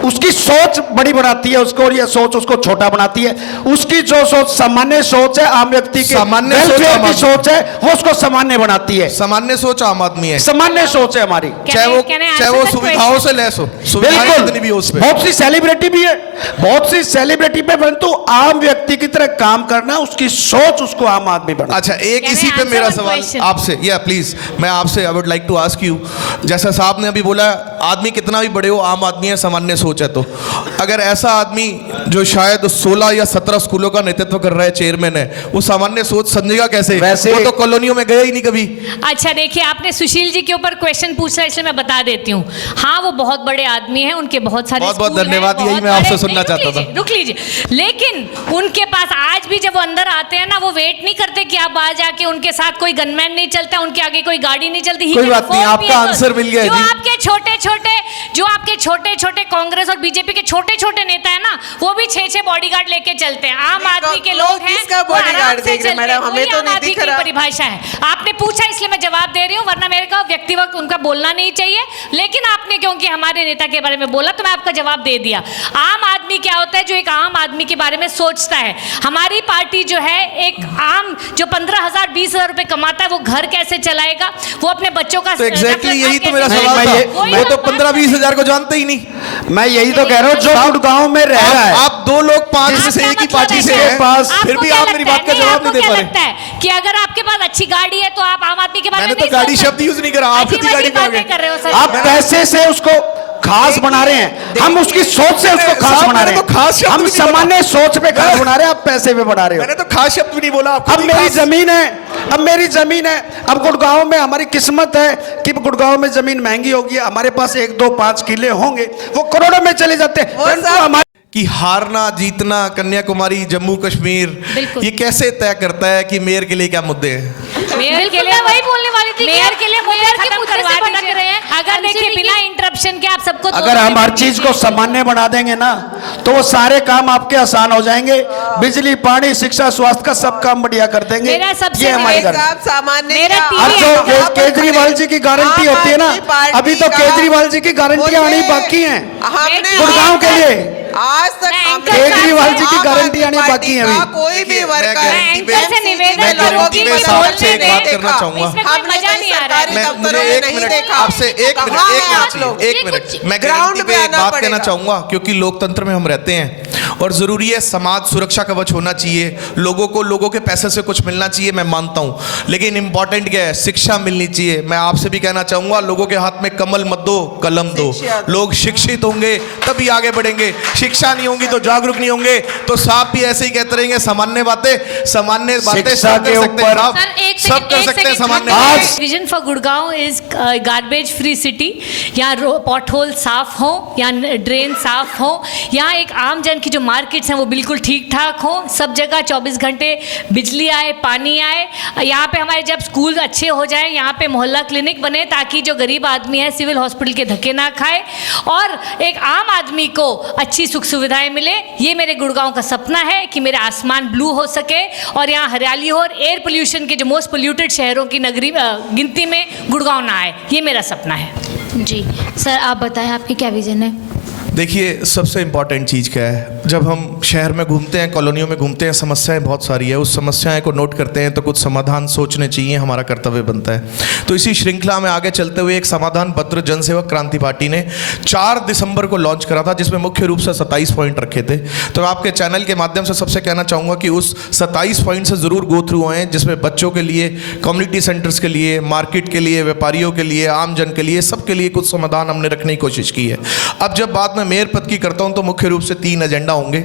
उसकी सोच बड़ी बनाती है उसको, और ये सोच उसको छोटा बनाती है। उसकी जो सोच सामान्य सोच है, आम व्यक्ति के सामान्य सोच वेलफेयर आम की आदमी। सोच है, वो उसको सामान्य बनाती है। सामान्य सोच आम आदमी है, सामान्य सोच है हमारी। चाहे वो सुविधाओं से लैस हो, सुविधाएं कितनी भी हो उस पे। बहुत सी सेलिब्रिटी भी है, बहुत सी सेलिब्रिटी पे, परंतु आम व्यक्ति की तरह काम करना, उसकी सोच उसको आम आदमी बना। अच्छा, एक Can इसी I पे answer मेरा one सवाल question? आपसे, या प्लीज मैं आपसे I would like to ask you, जैसा साहब ने अभी बोला आदमी कितना भी बड़े हो आम आदमी है, सामान्य सोच है, तो अगर ऐसा आदमी जो शायद 16 या 17 स्कूलों का नेतृत्व कर रहा है, चेयरमैन है, वो सामान्य सोच समझेगा कैसे? वैसे- वो तो कॉलोनियों में गया ही नहीं कभी। अच्छा देखिए, आपने सुशील जी के ऊपर क्वेश्चन पूछा, इसलिए मैं बता देती हूँ। हाँ, वो बहुत बड़े आदमी हैं, उनके बहुत सारे बहुत-बहुत स्कूल हैं, धन्यवाद, यही बहुत मैं आपसे बड़े- सुनना नहीं, चाहता था। रुक लीजिए, लेकिन उनके पास आज भी जब वो अंदर आते हैं ना, वो वेट नहीं करते कि आप आ जाके उनके साथ कोई गनमैन नहीं चलता, उनके आगे कोई गाड़ी नहीं चलती। He कोई can बात नहीं, afford आपका vehicles। आंसर मिल गया जो जी। आपके छोटे-छोटे कांग्रेस और बीजेपी के छोटे-छोटे नेता है ना, वो भी 6-6 बॉडीगार्ड लेके चलते हैं। आम आदमी के लोग हैं, किसका वो आराम bodyguard से देख रहे हैं, चलते हैं। मैडम? हमें वही तो आम नहीं आदमी दिख की रहा। परिभाषा है। आपने पूछा इसलिए मैं जवाब दे रही हूँ, वरना मेरे को व्यक्तिगत उनका बोलना नहीं चाहिए। लेकिन आपने क्योंकि हमारे नेता के बारे में बोला, तो मैं आपका जवाब दे दिया। आम आदमी क्या होता है? जो एक आम आदमी के बारे में सोचता है। हमारी पार्टी जो है, एक आम जो 15,000 20,000 रुपए कमाता है, वो घर कैसे चलाएगा, वो अपने बच्चों का तो एग्जैक्टली यही तो मेरा नहीं, सवाल मैं था। ये- वो तो 15-20 हजार को जानते ही नहीं। मैं यही तो कह रहा हूँ, जो गुड़गांव में रह रहा है, आप 2 लोग 5 में से एक ही पार्टी से हैं, फिर भी आप मेरी बात का जवाब नहीं दे पा रहे। लगता है कि अगर आपके पास अच्छी गाड़ी है तो आप आम आदमी के बारे में मैंने तो नहीं गाड़ी सोचते? शब्द यूज नहीं करा, आप अजीब कितनी गाड़ी अजीब बातें कहोगे? कर रहे हो सर। आप पैसे से उसको खास बना रहे हैं, हम उसकी सोच से उसको खास साहब, बना मैंने रहे तो खास शब्द हैं। हम भी नहीं बोला। सामान्य सोच पे खास बना रहे हैं, आप पैसे पे बना रहे हो। मैंने तो खास शब्द भी नहीं बोला। आप अब खुद ही मेरी खास- जमीन है, अब मेरी जमीन है, अब गुड़गांव में हमारी किस्मत है कि गुड़गांव में जमीन महंगी होगी, हमारे पास 1, 2, 5 किले होंगे, वो करोड़ों में चले जाते हैं। वो परंतु सब- हमारे कि हारना जीतना कन्याकुमारी जम्मू कश्मीर, बिल्कुल। ये कैसे तय करता है कि मेयर के लिए क्या मुद्दे हैं? मेयर के लिए वही बोलने वाली थी। मेयर के लिए मुद्दे खत्म करवा भटक रहे हैं। अगर देखिए MCV बिना इंटरप्शन के आप सबको अगर हम हर चीज को सामान्य बना देंगे ना, तो वो सारे काम आपके आसान हो जाएंगे। बिजली, पानी, शिक्षा, स्वास्थ्य का सब काम बढ़िया कर देंगे। मेरा सबसे ये हमारी बड़ा- गारंटी। साहब सामान्य मेरा क्या? टीवी और जो है। यहाँ पर केजरीवाल जी की गारंटी आम होती है ना, आदमी पार्टी अभी तो का- केजरीवाल जी की गारंटियां आनी बोलिए, बाकी हैं हमने गुड़गांव के लिए। आज तक मैं हमने- एंकर केजरीवाल जी की आम गारंटी आदमी आनी पार्टी बाकी है का अभी। कोई भी वर्कर मैं एंकर से निवेदन मैं लोगों गारंटी की में बोलने साहब से एक में बात करना चाहूंगा। इसमें कोई हमने मजा कहीं नहीं आ रहा सरकारी है। मुझे दफ्तरों में एक नहीं मिनट देखा। आपसे एक कहाँ मिनट हैं एक आप मिनट लोग? एक ये मिनट कुछ मैं ग्राउंड गारंटी पे पे एक आना बात कहना पड़ेगा। चाहूंगा, क्योंकि लोकतंत्र में हम रहते हैं और जरूरी है समाज सुरक्षा कवच होना चाहिए, लोगों को लोगों के पैसे से कुछ मिलना चाहिए, मैं मानता हूं, लेकिन इंपॉर्टेंट क्या है? शिक्षा मिलनी चाहिए। मैं आपसे भी कहना चाहूंगा, लोगों के हाथ में कमल मत दो, कलम दो। लोग शिक्षित होंगे तभी आगे बढ़ेंगे, शिक्षा नहीं होगी तो जागरूक नहीं होंगे, तो साहब भी ऐसे ही कहते रहेंगे सामान्य बातें शिक्षा सब के कर सकते हैं ऊपर- साहब, सर एक सब कर सकते हैं सामान्य आज- बातें। Vision for Gurgaon is garbage free city. यहाँ पॉट होल साफ हो, यहाँ ड्रेन साफ हो, यहाँ एक आम जन की जो मार्केट्स हैं वो बिल्कुल ठीक ठाक हो, सब जगह 24 घंटे बिजली आए, पानी आए। यहाँ पे हमारे जब स्कूल अच्छे हो जाए, यहाँ पे मोहल्ला क्लिनिक बने, ताकि जो गरीब आदमी है सिविल हॉस्पिटल के धक्के ना खाए और एक आम आदमी को अच्छी सुख सुविधाएं मिले। ये मेरे गुड़गांव का सपना है कि मेरा आसमान ब्लू हो सके और यहाँ हरियाली हो और एयर पोल्यूशन के जो मोस्ट पोल्यूटेड शहरों की नगरी गिनती में गुड़गांव ना आए। ये मेरा सपना है। जी सर, आप बताएं आपकी क्या विजन है? देखिए, सबसे इम्पॉर्टेंट चीज़ क्या है, जब हम शहर में घूमते हैं, कॉलोनियों में घूमते हैं, समस्याएं बहुत सारी है, उस समस्याएं को नोट करते हैं तो कुछ समाधान सोचने चाहिए, हमारा कर्तव्य बनता है। तो इसी श्रृंखला में आगे चलते हुए एक समाधान पत्र जनसेवक क्रांति पार्टी ने 4 दिसंबर को लॉन्च करा था, जिसमें मुख्य रूप से 27 पॉइंट रखे थे। तो आपके चैनल के माध्यम से सबसे कहना चाहूँगा कि उस 27 पॉइंट से ज़रूर गो थ्रू आएँ, जिसमें बच्चों के लिए, कम्युनिटी सेंटर्स के लिए, मार्केट के लिए, व्यापारियों के लिए, आम जन के लिए, सबके लिए कुछ समाधान हमने रखने की कोशिश की है। अब जब बात मैं मेयर पद की करता हूं तो मुख्य रूप से 3 एजेंडा होंगे,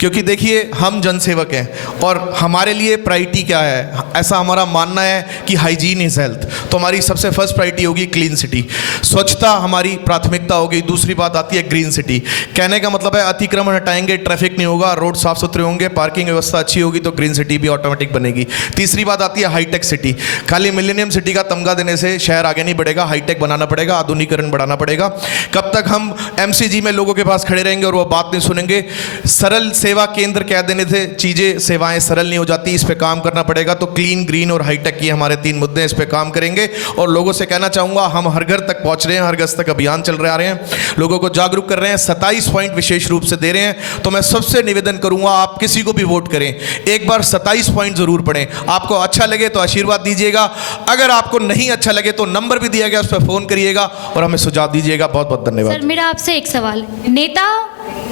क्योंकि देखिए हम जनसेवक हैं और हमारे लिए प्रायोरिटी क्या है, ऐसा हमारा मानना है कि हाइजीन इज हेल्थ। तो हमारी सबसे फर्स्ट प्रायोरिटी होगी क्लीन सिटी, स्वच्छता हमारी प्राथमिकता होगी। दूसरी बात आती है ग्रीन सिटी, कहने का मतलब है अतिक्रमण हटाएंगे, ट्रैफिक नहीं होगा, रोड साफ सुथरे होंगे, पार्किंग व्यवस्था अच्छी होगी तो ग्रीन सिटी भी ऑटोमेटिक बनेगी। तीसरी बात आती है हाईटेक सिटी, खाली मिलेनियम सिटी का तमगा देने से शहर आगे नहीं बढ़ेगा, हाईटेक बनाना पड़ेगा, आधुनिकीकरण बढ़ाना पड़ेगा। कब तक हम एमसीजी में लोगों के पास खड़े रहेंगे और वो बात नहीं सुनेंगे। सरल सेवा केंद्र कह देने से चीज़ें, सेवाएं सरल नहीं हो जाती, इस पे काम करना पड़ेगा। तो क्लीन, ग्रीन और हाईटेक ये हमारे 3 मुद्दे हैं, इस पे काम करेंगे। और लोगों से कहना चाहूँगा, हम हर घर तक पहुँच रहे हैं, हर घर तक अभियान चल रहे हैं, लोगों को जागरूक कर रहे हैं, 27 पॉइंट विशेष रूप से दे रहे हैं। तो मैं सबसे निवेदन करूँगा, आप किसी को भी वोट करें, एक बार 27 पॉइंट जरूर पढ़ें। आपको अच्छा लगे तो आशीर्वाद दीजिएगा, अगर आपको नहीं अच्छा लगे तो नंबर भी दिया गया, उस पर फ़ोन करिएगा और हमें सुझाव दीजिएगा। बहुत बहुत धन्यवाद। सर, मेरा आपसे एक सवाल, नेता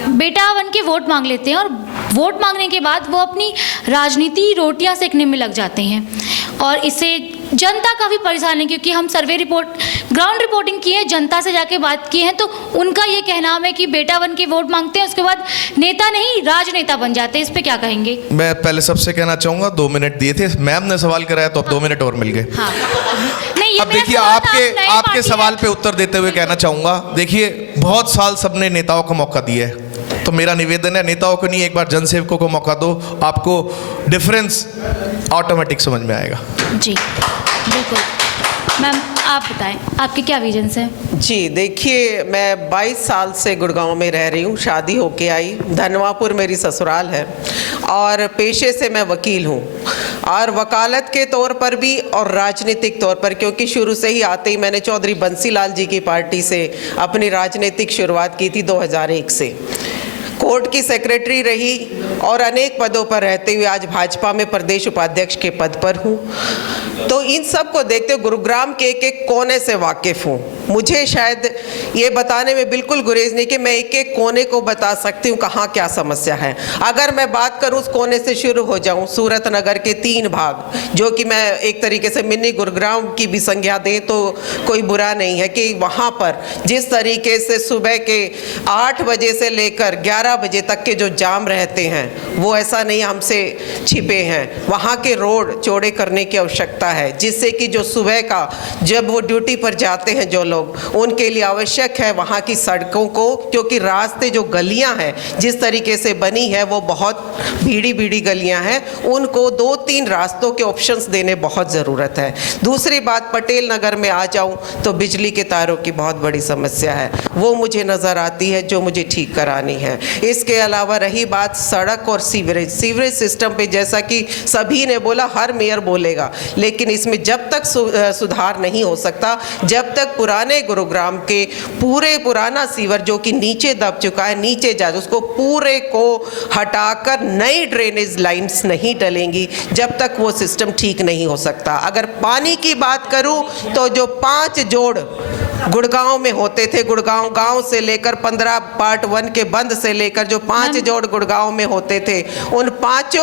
बेटा बन के वोट मांग लेते हैं और वोट मांगने के बाद वो अपनी राजनीति रोटियां सेकने में लग जाते हैं और इससे जनता का भी परेशान है, क्योंकि हम सर्वे रिपोर्ट, ग्राउंड रिपोर्टिंग की है, जनता से जाके बात की है, तो उनका ये कहना है कि बेटा बन के वोट मांगते हैं, उसके बाद नेता नहीं राजनेता बन जाते हैं। इस पे क्या कहेंगे? मैं पहले सबसे कहना चाहूँगा, 2 मिनट दिए थे, मैम ने सवाल कराया तो अब 2 मिनट और मिल गए। हाँ। नहीं, अब देखिए, आपके सवाल पे उत्तर देते हुए कहना चाहूँगा, देखिए बहुत साल सबने नेताओं को मौका दिया है, तो मेरा निवेदन है नेताओं को नहीं, एक बार जनसेवकों को मौका दो, आपको डिफरेंस ऑटोमेटिक समझ में आएगा। जी बिल्कुल। मैम आप बताएं, आपके क्या विजन्स हैं? जी देखिए, मैं 22 साल से गुड़गांव में रह रही हूँ, शादी होके आई, धनवापुर मेरी ससुराल है और पेशे से मैं वकील हूँ, और वकालत के तौर पर भी और राजनीतिक तौर पर, क्योंकि शुरू से ही आते ही मैंने चौधरी बंसीलाल जी की पार्टी से अपनी राजनीतिक शुरुआत की थी 2001 से। कोर्ट की सेक्रेटरी रही और अनेक पदों पर रहते हुए आज भाजपा में प्रदेश उपाध्यक्ष के पद पर हूँ। तो इन सब को देखते हुए गुरुग्राम के एक एक कोने से वाकिफ़ हूँ। मुझे शायद ये बताने में बिल्कुल गुरेज नहीं कि मैं एक एक कोने को बता सकती हूँ कहाँ क्या समस्या है। अगर मैं बात करूँ उस कोने से शुरू हो जाऊँ, सूरत नगर के 3 भाग, जो कि मैं एक तरीके से मिनी गुरुग्राम की भी संज्ञा दें तो कोई बुरा नहीं है, कि वहाँ पर जिस तरीके से सुबह के 8 बजे से लेकर 11 बजे तक के जो जाम रहते हैं, वो ऐसा नहीं हमसे छिपे हैं। वहाँ के रोड चौड़े करने की आवश्यकता है, जिससे कि जो सुबह का जब वो ड्यूटी पर जाते हैं जो लोग, उनके लिए आवश्यक है वहाँ की सड़कों को, क्योंकि रास्ते जो गलियाँ हैं जिस तरीके से बनी है वो बहुत भीड़ी गलियाँ हैं, उनको 2-3 रास्तों के ऑप्शंस देने बहुत ज़रूरत है। दूसरी बात, पटेल नगर में आ जाऊँ तो बिजली के तारों की बहुत बड़ी समस्या है, वो मुझे नज़र आती है, जो मुझे ठीक करानी है। इसके अलावा रही बात सड़क और सीवरेज सिस्टम पे, जैसा कि सभी ने बोला, हर मेयर बोलेगा, लेकिन इसमें जब तक सुधार नहीं हो सकता, जब तक पुराने गुरुग्राम के पुराना सीवर जो कि नीचे दब चुका है, नीचे जा, उसको पूरे को हटाकर नई ड्रेनेज लाइंस नहीं डलेंगी, जब तक वो सिस्टम ठीक नहीं हो सकता। अगर पानी की बात करूं तो जो 5 जोड़ गुड़गांव में होते थे, गुड़गांव गांव से लेकर 15 पार्ट 1 के बंद से लेकर जो 5 जोड़ गुड़गांव में होते थे, उन 5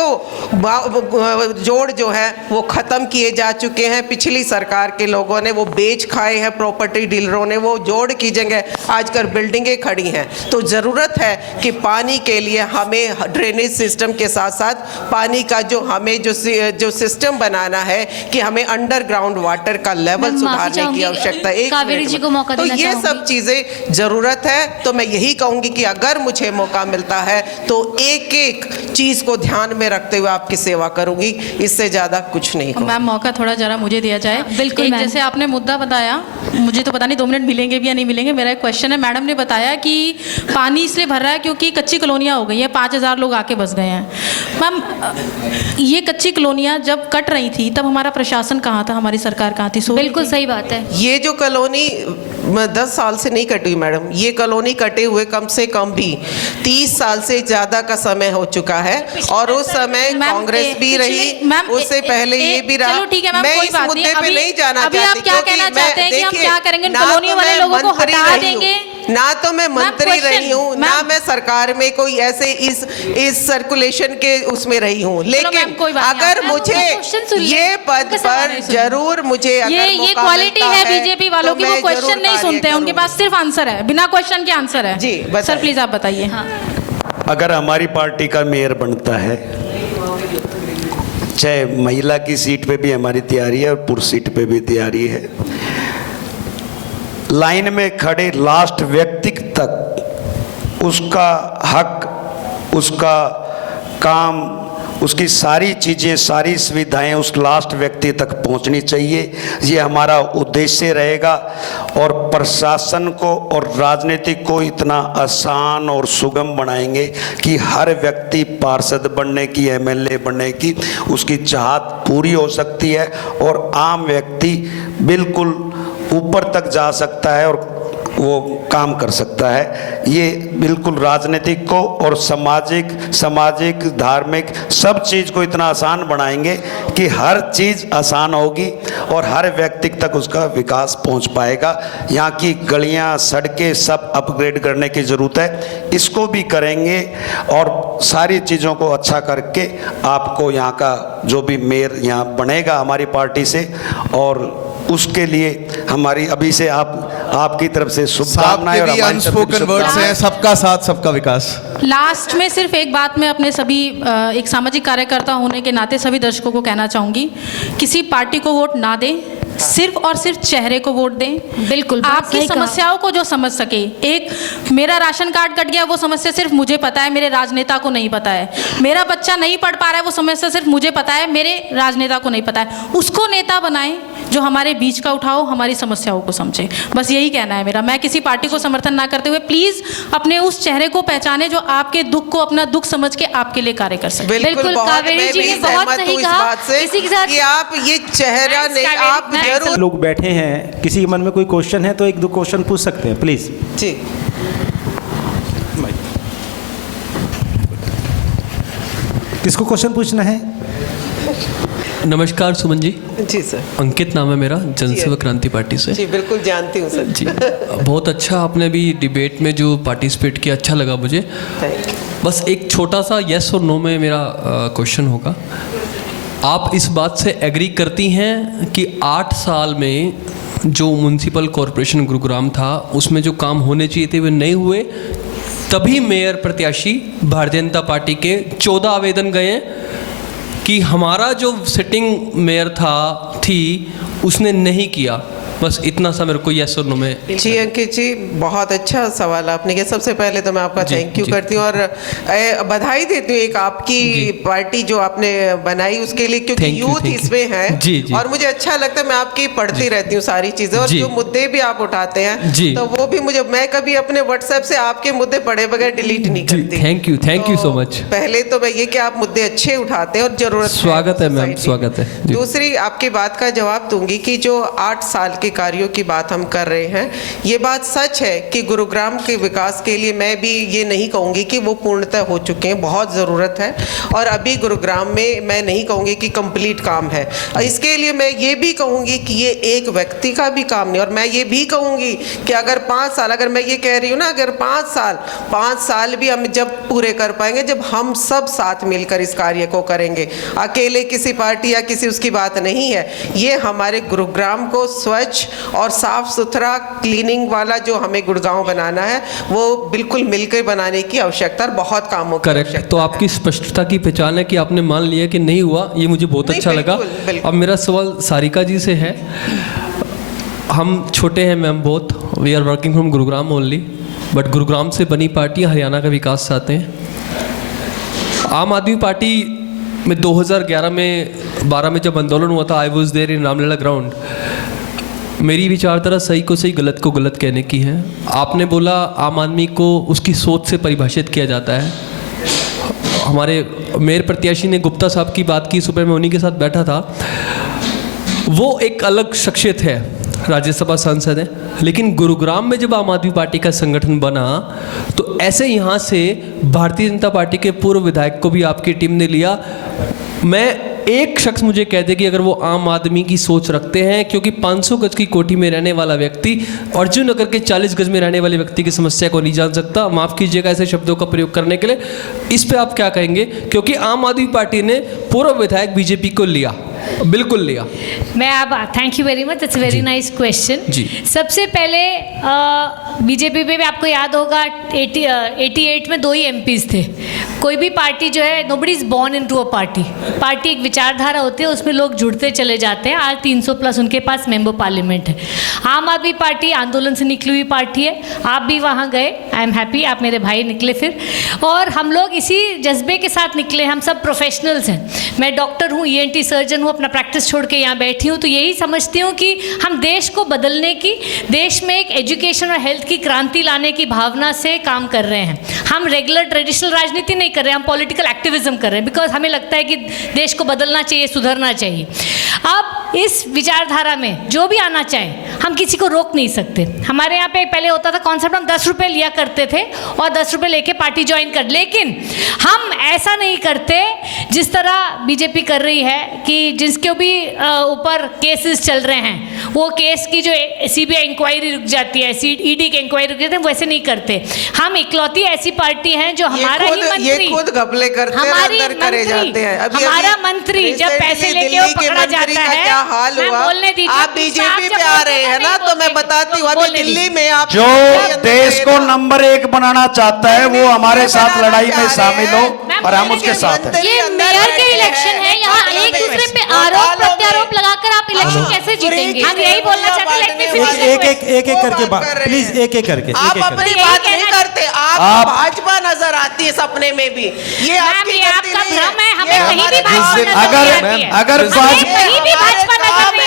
जोड़ जो है वो ख़त्म किए जा चुके हैं। पिछली सरकार के लोगों ने वो बेच खाए हैं, प्रॉपर्टी डीलरों ने, वो जोड़ की जगह आजकल बिल्डिंगें खड़ी हैं। तो ज़रूरत है कि पानी के लिए हमें ड्रेनेज सिस्टम के साथ साथ पानी का हमें जो सिस्टम बनाना है, कि हमें अंडरग्राउंड वाटर का लेवल सुधारने की आवश्यकता है। तो ये सब चीज़ें ज़रूरत है। तो मैं यही कहूँगी कि अगर मुझे मौका मिलता है तो एक एक चीज़ को ध्यान में रखते हुए आपकी सेवा करूँगी, इससे ज़्यादा कुछ नहीं कहूँगी। मैम मौका थोड़ा जरा मुझे दिया जाए। बिल्कुल। जैसे आपने मुद्दा बताया, मुझे तो पता नहीं 2 मिनट मिलेंगे भी या नहीं मिलेंगे, मेरा एक क्वेश्चन है। मैडम ने बताया कि पानी इसलिए भर रहा है क्योंकि कच्ची कॉलोनियाँ हो गई हैं, 5000 लोग आके बस गए हैं। मैम, ये कच्ची कॉलोनियाँ जब कट रही थी तब हमारा प्रशासन कहाँ था, हमारी सरकार कहाँ थी? बिल्कुल सही बात है। ये जो कॉलोनी मैं 10 साल से नहीं कटी मैडम, ये कॉलोनी कटे हुए कम से कम भी 30 साल से ज़्यादा का समय हो चुका है, और उस समय कांग्रेस भी रही, उससे पहले ये भी रहा। चलो ठीक है मैम, मैं कोई इस बात मुद्दे नहीं। पे नहीं जाना अभी आप चाहती, क्या क्योंकि कहना चाहते हैं कि हम क्या करेंगे, ना कॉलोनी तो वाले मैं लोगों को मंत्री हटा रही हूँ, देंगे? ना तो मैं मंत्री question, रही हूँ, ना मैं सरकार में कोई ऐसे इस सर्कुलेशन के उसमें रही हूँ, लेकिन कोई बात नहीं, अगर आप मुझे question सुन लीजिए, ये पद उनका सवाल पर नहीं सुनिए। जरूर मुझे अगर ये मौका क्वालिटी मिलता है बीजेपी वालों तो की, वो मैं क्वेश्चन जरूर नहीं कार्य सुनते हैं, उनके करूंगी। पास सिर्फ आंसर है, बिना क्वेश्चन के आंसर है। जी, बताइए। सर प्लीज आप बताइए। अगर हमारी पार्टी का मेयर बनता है, चाहे महिला की सीट पे भी हमारी तैयारी है और पुरुष सीट पे भी तैयारी है, लाइन में खड़े लास्ट व्यक्ति तक उसका हक, उसका काम, उसकी सारी चीज़ें, सारी सुविधाएं उस लास्ट व्यक्ति तक पहुंचनी चाहिए। ये हमारा उद्देश्य रहेगा, और प्रशासन को और राजनीति को इतना आसान और सुगम बनाएंगे कि हर व्यक्ति पार्षद बनने की, एमएलए बनने की उसकी चाहत पूरी हो सकती है, और आम व्यक्ति बिल्कुल ऊपर तक जा सकता है और वो काम कर सकता है। ये बिल्कुल राजनीतिक को और सामाजिक धार्मिक सब चीज़ को इतना आसान बनाएंगे कि हर चीज़ आसान होगी और हर व्यक्ति तक उसका विकास पहुंच पाएगा। यहाँ की गलियाँ, सड़कें सब अपग्रेड करने की ज़रूरत है, इसको भी करेंगे, और सारी चीज़ों को अच्छा करके आपको यहाँ का जो भी मेयर यहाँ बनेगा हमारी पार्टी से, और उसके लिए हमारी अभी से आपकी तरफ से शुभकामनाएं और हमारी तरफ से अनस्पोकन वर्ड्स हैं, सबका साथ सबका विकास। लास्ट में सिर्फ एक बात मैं अपने सभी एक सामाजिक कार्यकर्ता होने के नाते सभी दर्शकों को कहना चाहूँगी, किसी पार्टी को वोट ना दें, सिर्फ और सिर्फ चेहरे को वोट दें। बिल्कुल, आपकी सही कहा। समस्याओं को जो समझ सके, एक मेरा राशन कार्ड कट गया वो समस्या सिर्फ मुझे पता है, मेरे राजनेता को नहीं पता है, मेरा बच्चा नहीं पढ़ पा रहा है वो समस्या सिर्फ मुझे पता है, मेरे राजनेता को नहीं पता है, उसको नेता बनाएं जो हमारे बीच का उठाओ, हमारी समस्याओं को समझे। बस यही कहना है मेरा। मैं किसी पार्टी को समर्थन ना करते हुए प्लीज अपने उस चेहरे को पहचाने जो आपके दुख को अपना दुख समझ के आपके लिए कार्य कर सके। बिल्कुल, बहुत कावेरी मैं जी भी ने बहुत सहमत सही हूँ इस कहा। बात से इसी के साथ कि आप ये चेहरा नहीं, आप जरूर लोग बैठे हैं, किसी के मन में कोई क्वेश्चन है तो एक दो क्वेश्चन पूछ सकते हैं प्लीज। जी। किसको क्वेश्चन पूछना है? नमस्कार सुमन जी। जी सर। अंकित नाम है मेरा, जनसेवा क्रांति पार्टी से। जी बिल्कुल जानती हूँ सर। जी बहुत अच्छा, आपने भी डिबेट में जो पार्टिसिपेट किया अच्छा लगा मुझे। Thank you. बस एक छोटा सा यस और नो में मेरा क्वेश्चन होगा। आप इस बात से एग्री करती हैं कि 8 साल में जो म्यूनसिपल कॉरपोरेशन गुरुग्राम था उसमें जो काम होने चाहिए थे वे नहीं हुए, तभी मेयर प्रत्याशी भारतीय जनता पार्टी के 14 आवेदन गए हैं कि हमारा जो सिटिंग मेयर थी उसने नहीं किया? बस इतना सा मेरे को यस और नो में। जी अंकित जी, बहुत अच्छा सवाल आपने किया। सबसे पहले तो मैं आपका थैंक यू करती हूँ और बधाई देती हूँ एक आपकी पार्टी जो आपने बनाई उसके लिए, क्योंकि यूथ इसमें है और मुझे अच्छा लगता है। मैं आपकी पढ़ती रहती हूँ सारी चीज़ें, और जो मुद्दे भी आप उठाते हैं तो वो भी मुझे, मैं कभी अपने व्हाट्सएप से आपके मुद्दे पढ़े बगैर डिलीट नहीं करती। Thank you so much. पहले तो मैं ये कि आप मुद्दे अच्छे उठाते हैं और जरूरत स्वागत है मैम, स्वागत है। दूसरी आपकी बात का जवाब दूंगी कि जो 8 साल के कार्यों की बात हम कर रहे हैं, ये बात सच है कि गुरुग्राम के विकास के लिए मैं भी ये नहीं कहूँगी कि वो पूर्णतः हो चुके हैं, बहुत ज़रूरत है। और अभी गुरुग्राम में मैं नहीं कहूँगी कि कंप्लीट काम है। इसके लिए मैं ये भी कहूँगी कि ये एक व्यक्ति का भी काम नहीं, और मैं ये भी कहूँगी कि अगर 5 साल, अगर मैं ये कह रही हूँ ना, अगर 5 साल भी हम जब पूरे कर पाएंगे, जब हम सब साथ मिलकर इस कार्य को करेंगे, अकेले किसी पार्टी या किसी उसकी बात नहीं है। ये हमारे गुरुग्राम को स्वच्छ और साफ सुथरा क्लीनिंग वाला जो हमें गुड़गांव बनाना है, वो बिल्कुल मिलकर बनाने की आवश्यकता और बहुत कामों की आवश्यकता है। तो आपकी स्पष्टता की पहचान है कि आपने मान लिया कि नहीं हुआ, ये मुझे बहुत अच्छा लगा। अब मेरा सवाल सारिका जी से है। हम छोटे हैं मैम बहुत, we are working from Gurugram only, but Gurugram से बनी पार्टी हरियाणा का विकास चाहते हैं। आम आदमी पार्टी में 2011 में 12 में जब आंदोलन हुआ था, I was there in Ramlila ground. मेरी विचारधारा सही को सही, गलत को गलत कहने की है। आपने बोला आम आदमी को उसकी सोच से परिभाषित किया जाता है। हमारे मेयर प्रत्याशी ने गुप्ता साहब की बात की, सुबह मैं उन्हीं के साथ बैठा था। वो एक अलग शख्सियत है, राज्यसभा सांसद हैं, लेकिन गुरुग्राम में जब आम आदमी पार्टी का संगठन बना तो ऐसे यहाँ से भारतीय जनता पार्टी के पूर्व विधायक को भी आपकी टीम ने लिया। मैं एक शख्स मुझे कह दे कि अगर वो आम आदमी की सोच रखते हैं, क्योंकि 500 गज की कोठी में रहने वाला व्यक्ति अर्जुन नगर के 40 गज में रहने वाले व्यक्ति की समस्या को नहीं जान सकता। माफ़ कीजिएगा ऐसे शब्दों का प्रयोग करने के लिए। इस पे आप क्या कहेंगे, क्योंकि आम आदमी पार्टी ने पूर्व विधायक बीजेपी को लिया, बिल्कुल लिया। मैं आप thank you very much, it's very nice question. जी। सबसे पहले बीजेपी में भी आपको याद होगा 88 में 2 ही एमपीज थे। कोई भी पार्टी जो है, nobody is born into a party. Party एक विचारधारा होती है, उसमें लोग जुड़ते चले जाते हैं। आज 300 प्लस उनके पास मेंबर पार्लियामेंट है। आम आदमी पार्टी आंदोलन से निकली हुई पार्टी है। आप भी वहाँ गए, आई एम हैप्पी, आप मेरे भाई निकले फिर, और हम लोग इसी जज्बे के साथ निकले। हम सब प्रोफेशनल्स हैं। मैं डॉक्टर हूँ, ENT सर्जन हूँ, अपना प्रैक्टिस छोड़ के यहाँ बैठी हूँ, तो यही समझती हूँ कि हम देश को बदलने की, देश में एक एजुकेशन और हेल्थ की क्रांति लाने की भावना से काम कर रहे हैं। हम रेगुलर ट्रेडिशनल राजनीति नहीं कर रहे हैं, हम पॉलिटिकल एक्टिविज्म कर रहे हैं, बिकॉज हमें लगता है कि देश को बदलना चाहिए, सुधरना चाहिए। अब इस विचारधारा में जो भी आना चाहे, हम किसी को रोक नहीं सकते। हमारे यहाँ पे पहले होता था कॉन्सेप्ट, हम 10 रुपये लिया करते थे और 10 रुपये लेके पार्टी ज्वाइन कर, लेकिन हम ऐसा नहीं करते जिस तरह बीजेपी कर रही है कि जिसके भी ऊपर केसेस चल रहे हैं, वो केस की जो CBI इंक्वायरी रुक जाती है, ED की इंक्वायरी रुक जाती है, वैसे नहीं करते। हम इकलौती ऐसी पार्टी हैं जो हमारा ही मंत्री, ये खुद घपले करते हैं, अंदर करे जाते हैं। हमारा मंत्री जब पैसे लेके वो पकड़ा जाता है, क्या हाल हुआ, आप बीजेपी पे आ रहे हैं ना, तो मैं बताती हूँ अभी दिल्ली में आप जो देश को नंबर 1 बनाना चाहता है वो हमारे साथ लड़ाई में शामिल हो और हम उसके साथ हैं। ये मेयर के इलेक्शन है, यहाँ एक दूसरे पे आरोप प्रत्यारोप लगाकर आप इलेक्शन कैसे जीतेंगे? हम यही बोलना चाहते हैं। एक करके प्लीज एक करके। आप अपनी बात नहीं करते, आप भाजपा नजर आती है सपने में भी। ये आपकी आपका भ्रम है, हमें कहीं भी भाजपा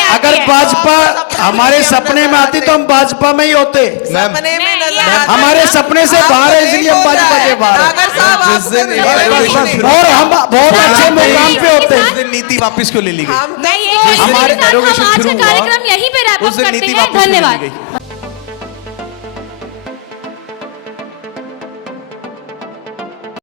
अगर भाजपा हमारे सपने में आती तो हम भाजपा में ही होते। सपने में नजर आती, हमारे सपने से बाहर है, इसलिए हम भाजपा के बाहर हैं। और हम बहुत अच्छे मुकाम पे होते हैं। नीति वापस क्यों ले ली गई? हमारे डेरोगेशन शुरू हुआ, कार्यक्रम यहीं पे रैप अप करते हैं। धन्यवाद।